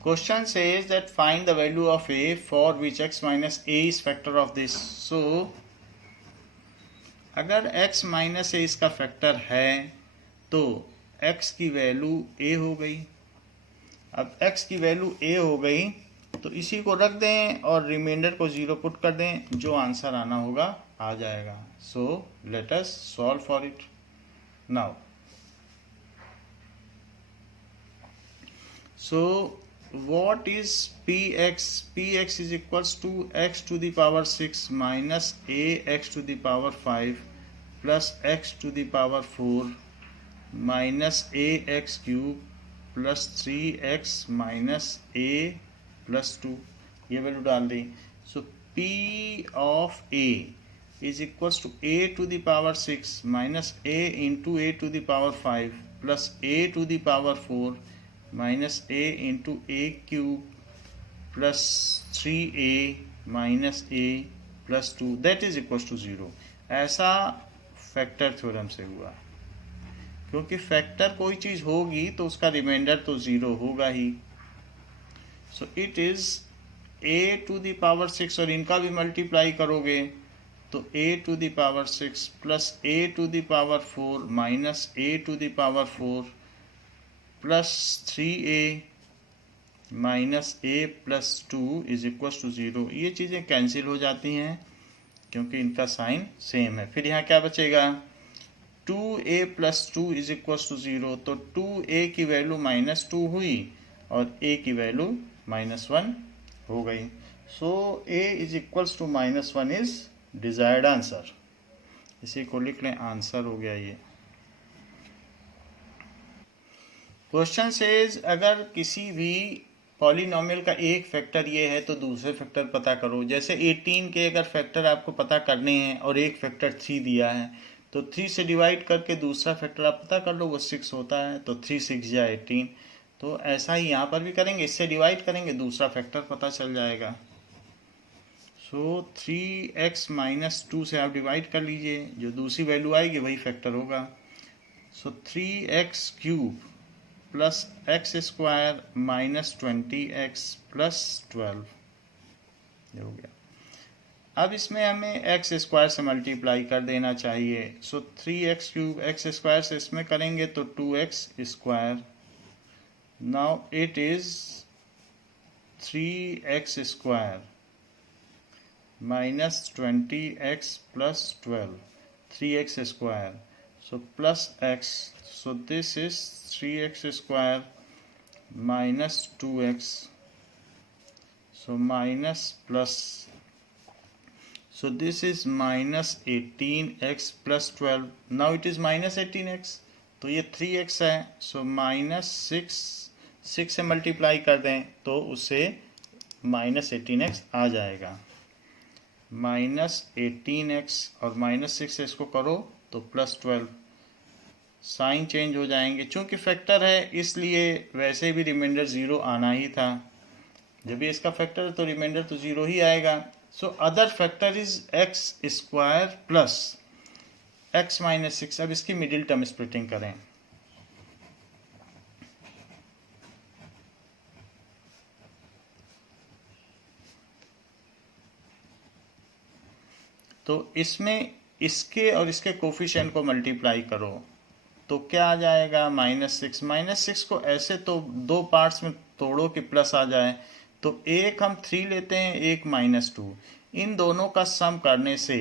Question says that find the value of a for which x minus a is factor of this. So अगर x माइनस a इसका फैक्टर है तो x की वैल्यू a हो गई। अब x की वैल्यू a हो गई तो इसी को रख दें और रिमाइंडर को 0 पुट कर दें, जो आंसर आना होगा आ जाएगा। सो let us solve for it now. So what is px? Px is equals to x to the power 6 minus ax to the power 5 plus x to the power 4 minus ax cube plus 3x minus a plus 2, ये value डाल दी। सो p of a is equals to a to the power 6 minus a into a to the power 5 plus a to the power 4 minus a into a cube plus 3a minus a plus 2 that is equal to 0। ऐसा factor theorem से हुआ, क्योंकि factor कोई चीज़ होगी तो उसका reminder तो 0 होगा ही। So it is a to the power 6 और इनका भी मल्टीप्लाई करोगे तो a to the power 6 plus a to the power 4 minus a to the power 4 plus 3a minus a plus 2 is equal to 0। ये चीज़ें कैंसिल हो जाती हैं क्योंकि इनका साइन सेम है। फिर यहाँ क्या बचेगा, 2a plus 2 is equal to 0। तो 2a की वैल्यू माइनस 2 हुई और a की वैल्यू माइनस 1 हो गई। So a is equals to minus 1 is desired answer. इसी को लिख लें, आंसर हो गया ये। क्वेश्चन सेज अगर किसी भी पॉलिनोमियल का एक फैक्टर ये है तो दूसरे फैक्टर पता करो। जैसे 18 के अगर फैक्टर आपको पता करने हैं और एक फैक्टर 3 दिया है तो 3 से डिवाइड करके दूसरा फैक्टर आप पता कर लो, वो 6 होता है। तो 3 6 या 18। तो ऐसा ही यहाँ पर भी करेंगे, इससे डिवाइड करेंगे दूसरा फैक्टर पता चल जाएगा। सो 3x माइनस 2 से आप डिवाइड कर लीजिए, जो दूसरी वैल्यू आएगी वही फैक्टर होगा। सो 3x cube plus x square minus 20x plus 12 ये हो गया। अब इसमें हमें एक्स स्क्वायर से मल्टीप्लाई कर देना चाहिए। सो 3x क्यूब एक्स स्क्वायर से इसमें करेंगे तो 2x square. Now it is 3x square minus 20x plus 12, 3x square, so plus x, so this is 3x square minus 2x, so minus plus, so this is minus 18x plus 12, now it is minus 18x, तो ये 3x है, so minus 6 से multiply कर दें तो उससे minus 18x आ जाएगा। Minus 18x और माइनस 6 से इसको करो तो प्लस 12, साइन चेंज हो जाएंगे। चूंकि फैक्टर है इसलिए वैसे भी रिमाइंडर 0 आना ही था, जब भी इसका फैक्टर है तो रिमाइंडर तो 0 ही आएगा। So other factor is x square plus x minus 6। अब इसकी मिडिल टर्म स्प्लिटिंग करें। तो इसमें इसके और इसके कोफिशिएंट को मल्टीप्लाई करो तो क्या आ जाएगा, -6। -6 को ऐसे तो दो पार्ट्स में तोड़ो कि प्लस आ जाए, तो एक हम 3 लेते हैं, एक -2, इन दोनों का सम करने से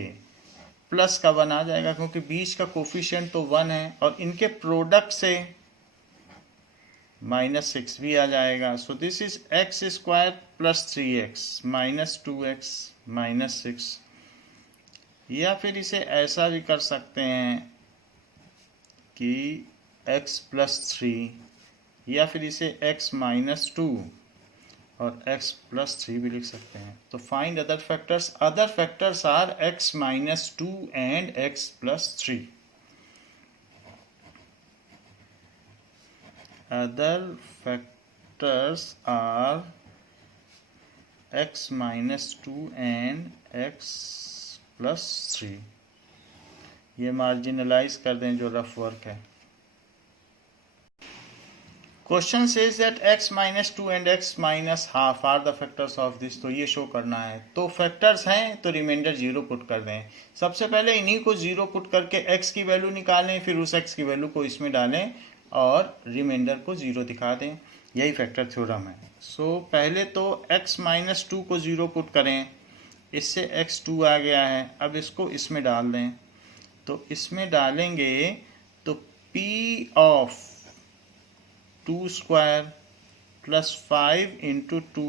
प्लस का 1 आ जाएगा, क्योंकि बीच का कोफिशिएंट तो 1 है और इनके प्रोडक्ट से -6 भी आ जाएगा। सो this is x square plus 3x minus 2x minus 6। या फिर इसे ऐसा भी कर सकते हैं कि x प्लस 3, या फिर इसे x माइनस 2 और x प्लस 3 भी लिख सकते हैं। तो find other factors. Other factors are x minus 2 and x plus 3। Other factors are x minus 2 and x plus 3। ये मार्जिनलाइज कर दें जो रफ वर्क है। Question says that x minus 2 and x minus half are the factors of this. तो ये show करना है, तो फैक्टर्स हैं तो रिमाइंडर 0 पुट कर दें। सबसे पहले इन्हीं को 0 पुट करके x की वैल्यू निकालें, फिर उस x की वैल्यू को इसमें डालें और रिमाइंडर को 0 दिखा दें। यही फैक्टर थ्योरम है। सो पहले तो x माइनस 2 को 0 पुट करें, इससे x2 आ गया है। अब इसको इसमें डाल दें, तो इसमें डालेंगे तो p of 2 square plus 5 into 2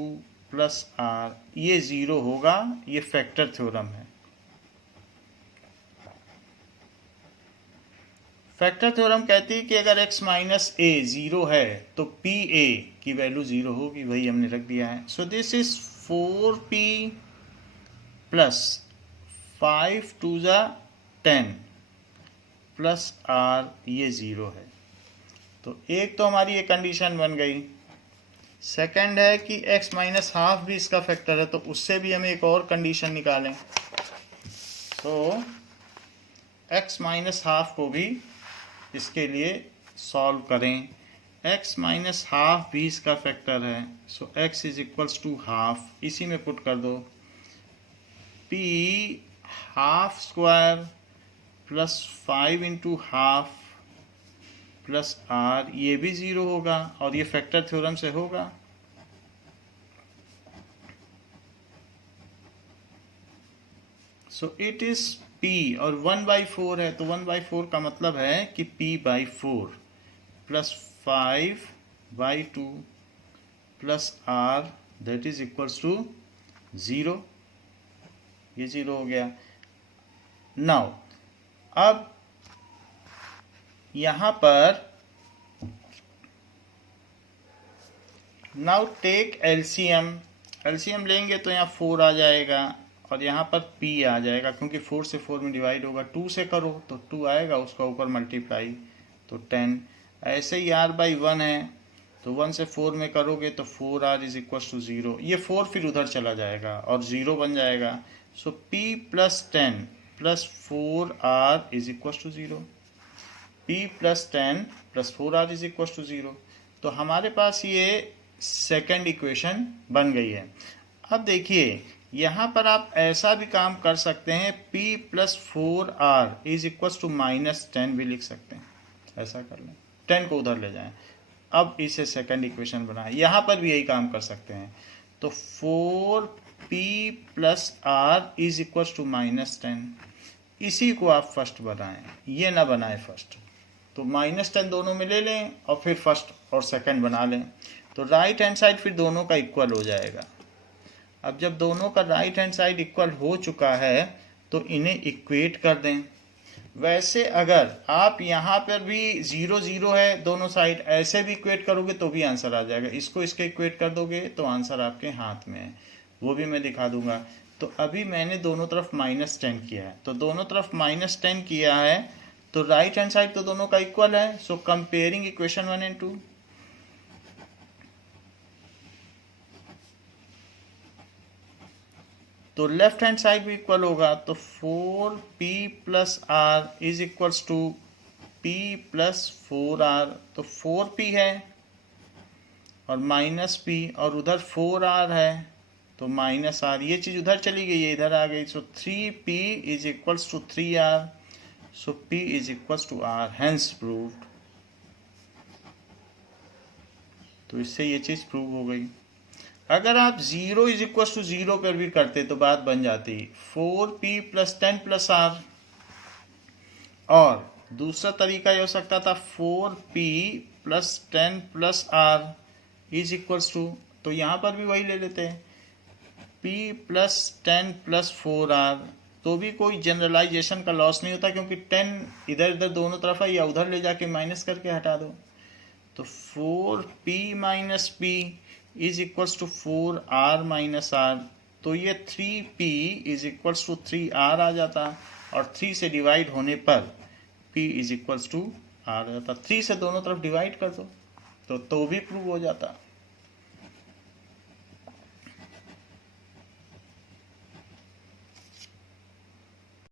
plus r, ये 0 होगा। ये फैक्टर थ्योरम है। फैक्टर थ्योरम कहती है कि अगर x माइनस a 0 है तो p a की वैल्यू 0 होगी, वही हमने रख दिया है। सो दिस इज 4p प्लस 5 2 ज़ा 10 प्लस r, ये 0 है। तो एक तो हमारी ये कंडीशन बन गई। सेकंड है कि x माइनस हाफ भी इसका फैक्टर है, तो उससे भी हमें एक और कंडीशन निकालें। तो x माइनस हाफ को भी इसके लिए सॉल्व करें। x माइनस हाफ भी इसका फैक्टर है, so x is equals to half, इसी में पुट कर दो। p half square plus 5 into half plus r, ये भी 0 होगा और ये फैक्टर थ्योरम से होगा। सो इट इज p और 1/4 है, तो 1/4 का मतलब है कि p/4 plus 5/2 plus r, that is equals to 0। ये 0 हो गया। नाउ अब यहां पर नाउ टेक एलसीएम। एलसीएम लेंगे तो यहाँ 4 आ जाएगा और यहाँ पर p आ जाएगा, क्योंकि 4 से 4 में डिवाइड होगा। 2 से करो तो 2 आएगा, उसका ऊपर मल्टीप्लाई तो 10। ऐसे ही r/1 है तो 1 से 4 में करोगे तो 4r इज इक्वल टू 0, ये 4 फिर उधर चला जाएगा और 0 बन जाएगा। So p plus 10 plus 4r is equal to 0, p plus 10 plus 4r is equal to 0। तो हमारे पास ये सेकेंड इक्वेशन बन गई है। अब देखिए यहाँ पर आप ऐसा भी काम कर सकते हैं, p plus 4r is equal to -10 भी लिख सकते हैं। ऐसा कर लें, 10 को उधर ले जाएं। अब इसे सेकंड इक्वेशन बनाएं, यहाँ पर भी यही काम कर सकते हैं। तो 4p plus r is equal to -10, इसी को आप फर्स्ट बनाएं, ये ना बनाएं फर्स्ट। तो -10 दोनों में ले लें और फिर फर्स्ट और सेकंड बना लें। तो राइट हैंड साइड फिर दोनों का इक्वल हो जाएगा। अब जब दोनों का राइट हैंड साइड इक्वल हो चुका है तो इन्हें इक्वेट कर दें। वैसे अगर आप यहाँ पर भी 0 0 है दोनों साइड, ऐसे भी इक्वेट करोगे तो भी आंसर आ जाएगा। इसको इसके इक्वेट कर दोगे तो आंसर आपके हाथ में है, वो भी मैं दिखा दूंगा। तो अभी मैंने दोनों तरफ -10 किया है, तो दोनों तरफ -10 किया है तो राइट हैंड साइड तो दोनों का इक्वल है। सो कंपेयरिंग इक्वेशन 1 and 2, तो लेफ्ट हैंड साइड भी इक्वल होगा। तो 4p plus r is equals to p plus 4r। तो 4p है और -p और उधर 4r है तो -r, ये चीज उधर चली गई, ये इधर आ गई। सो 3p is equals to 3r। So p is equals to r, hence proved. तो इससे ये चीज प्रूव हो गई। अगर आप 0 इज इक्वल टू 0 पर भी करते तो बात बन जाती 4p प्लस 10 प्लस r, और दूसरा तरीका ये हो सकता था 4p plus 10 plus r is equals to, तो यहाँ पर भी वही ले लेते हैं p प्लस 10 प्लस 4r, तो भी कोई जनरलाइजेशन का लॉस नहीं होता क्योंकि 10 इधर इधर दोनों तरफ है, या उधर ले जाके माइनस करके हटा दो। तो 4p minus p is equals to 4r minus r, तो ये 3p is equals to 3r आ जाता, और 3 से डिवाइड होने पर p is equals to r आ जाता। 3 से दोनों तरफ डिवाइड कर दो तो भी प्रूव हो जाता।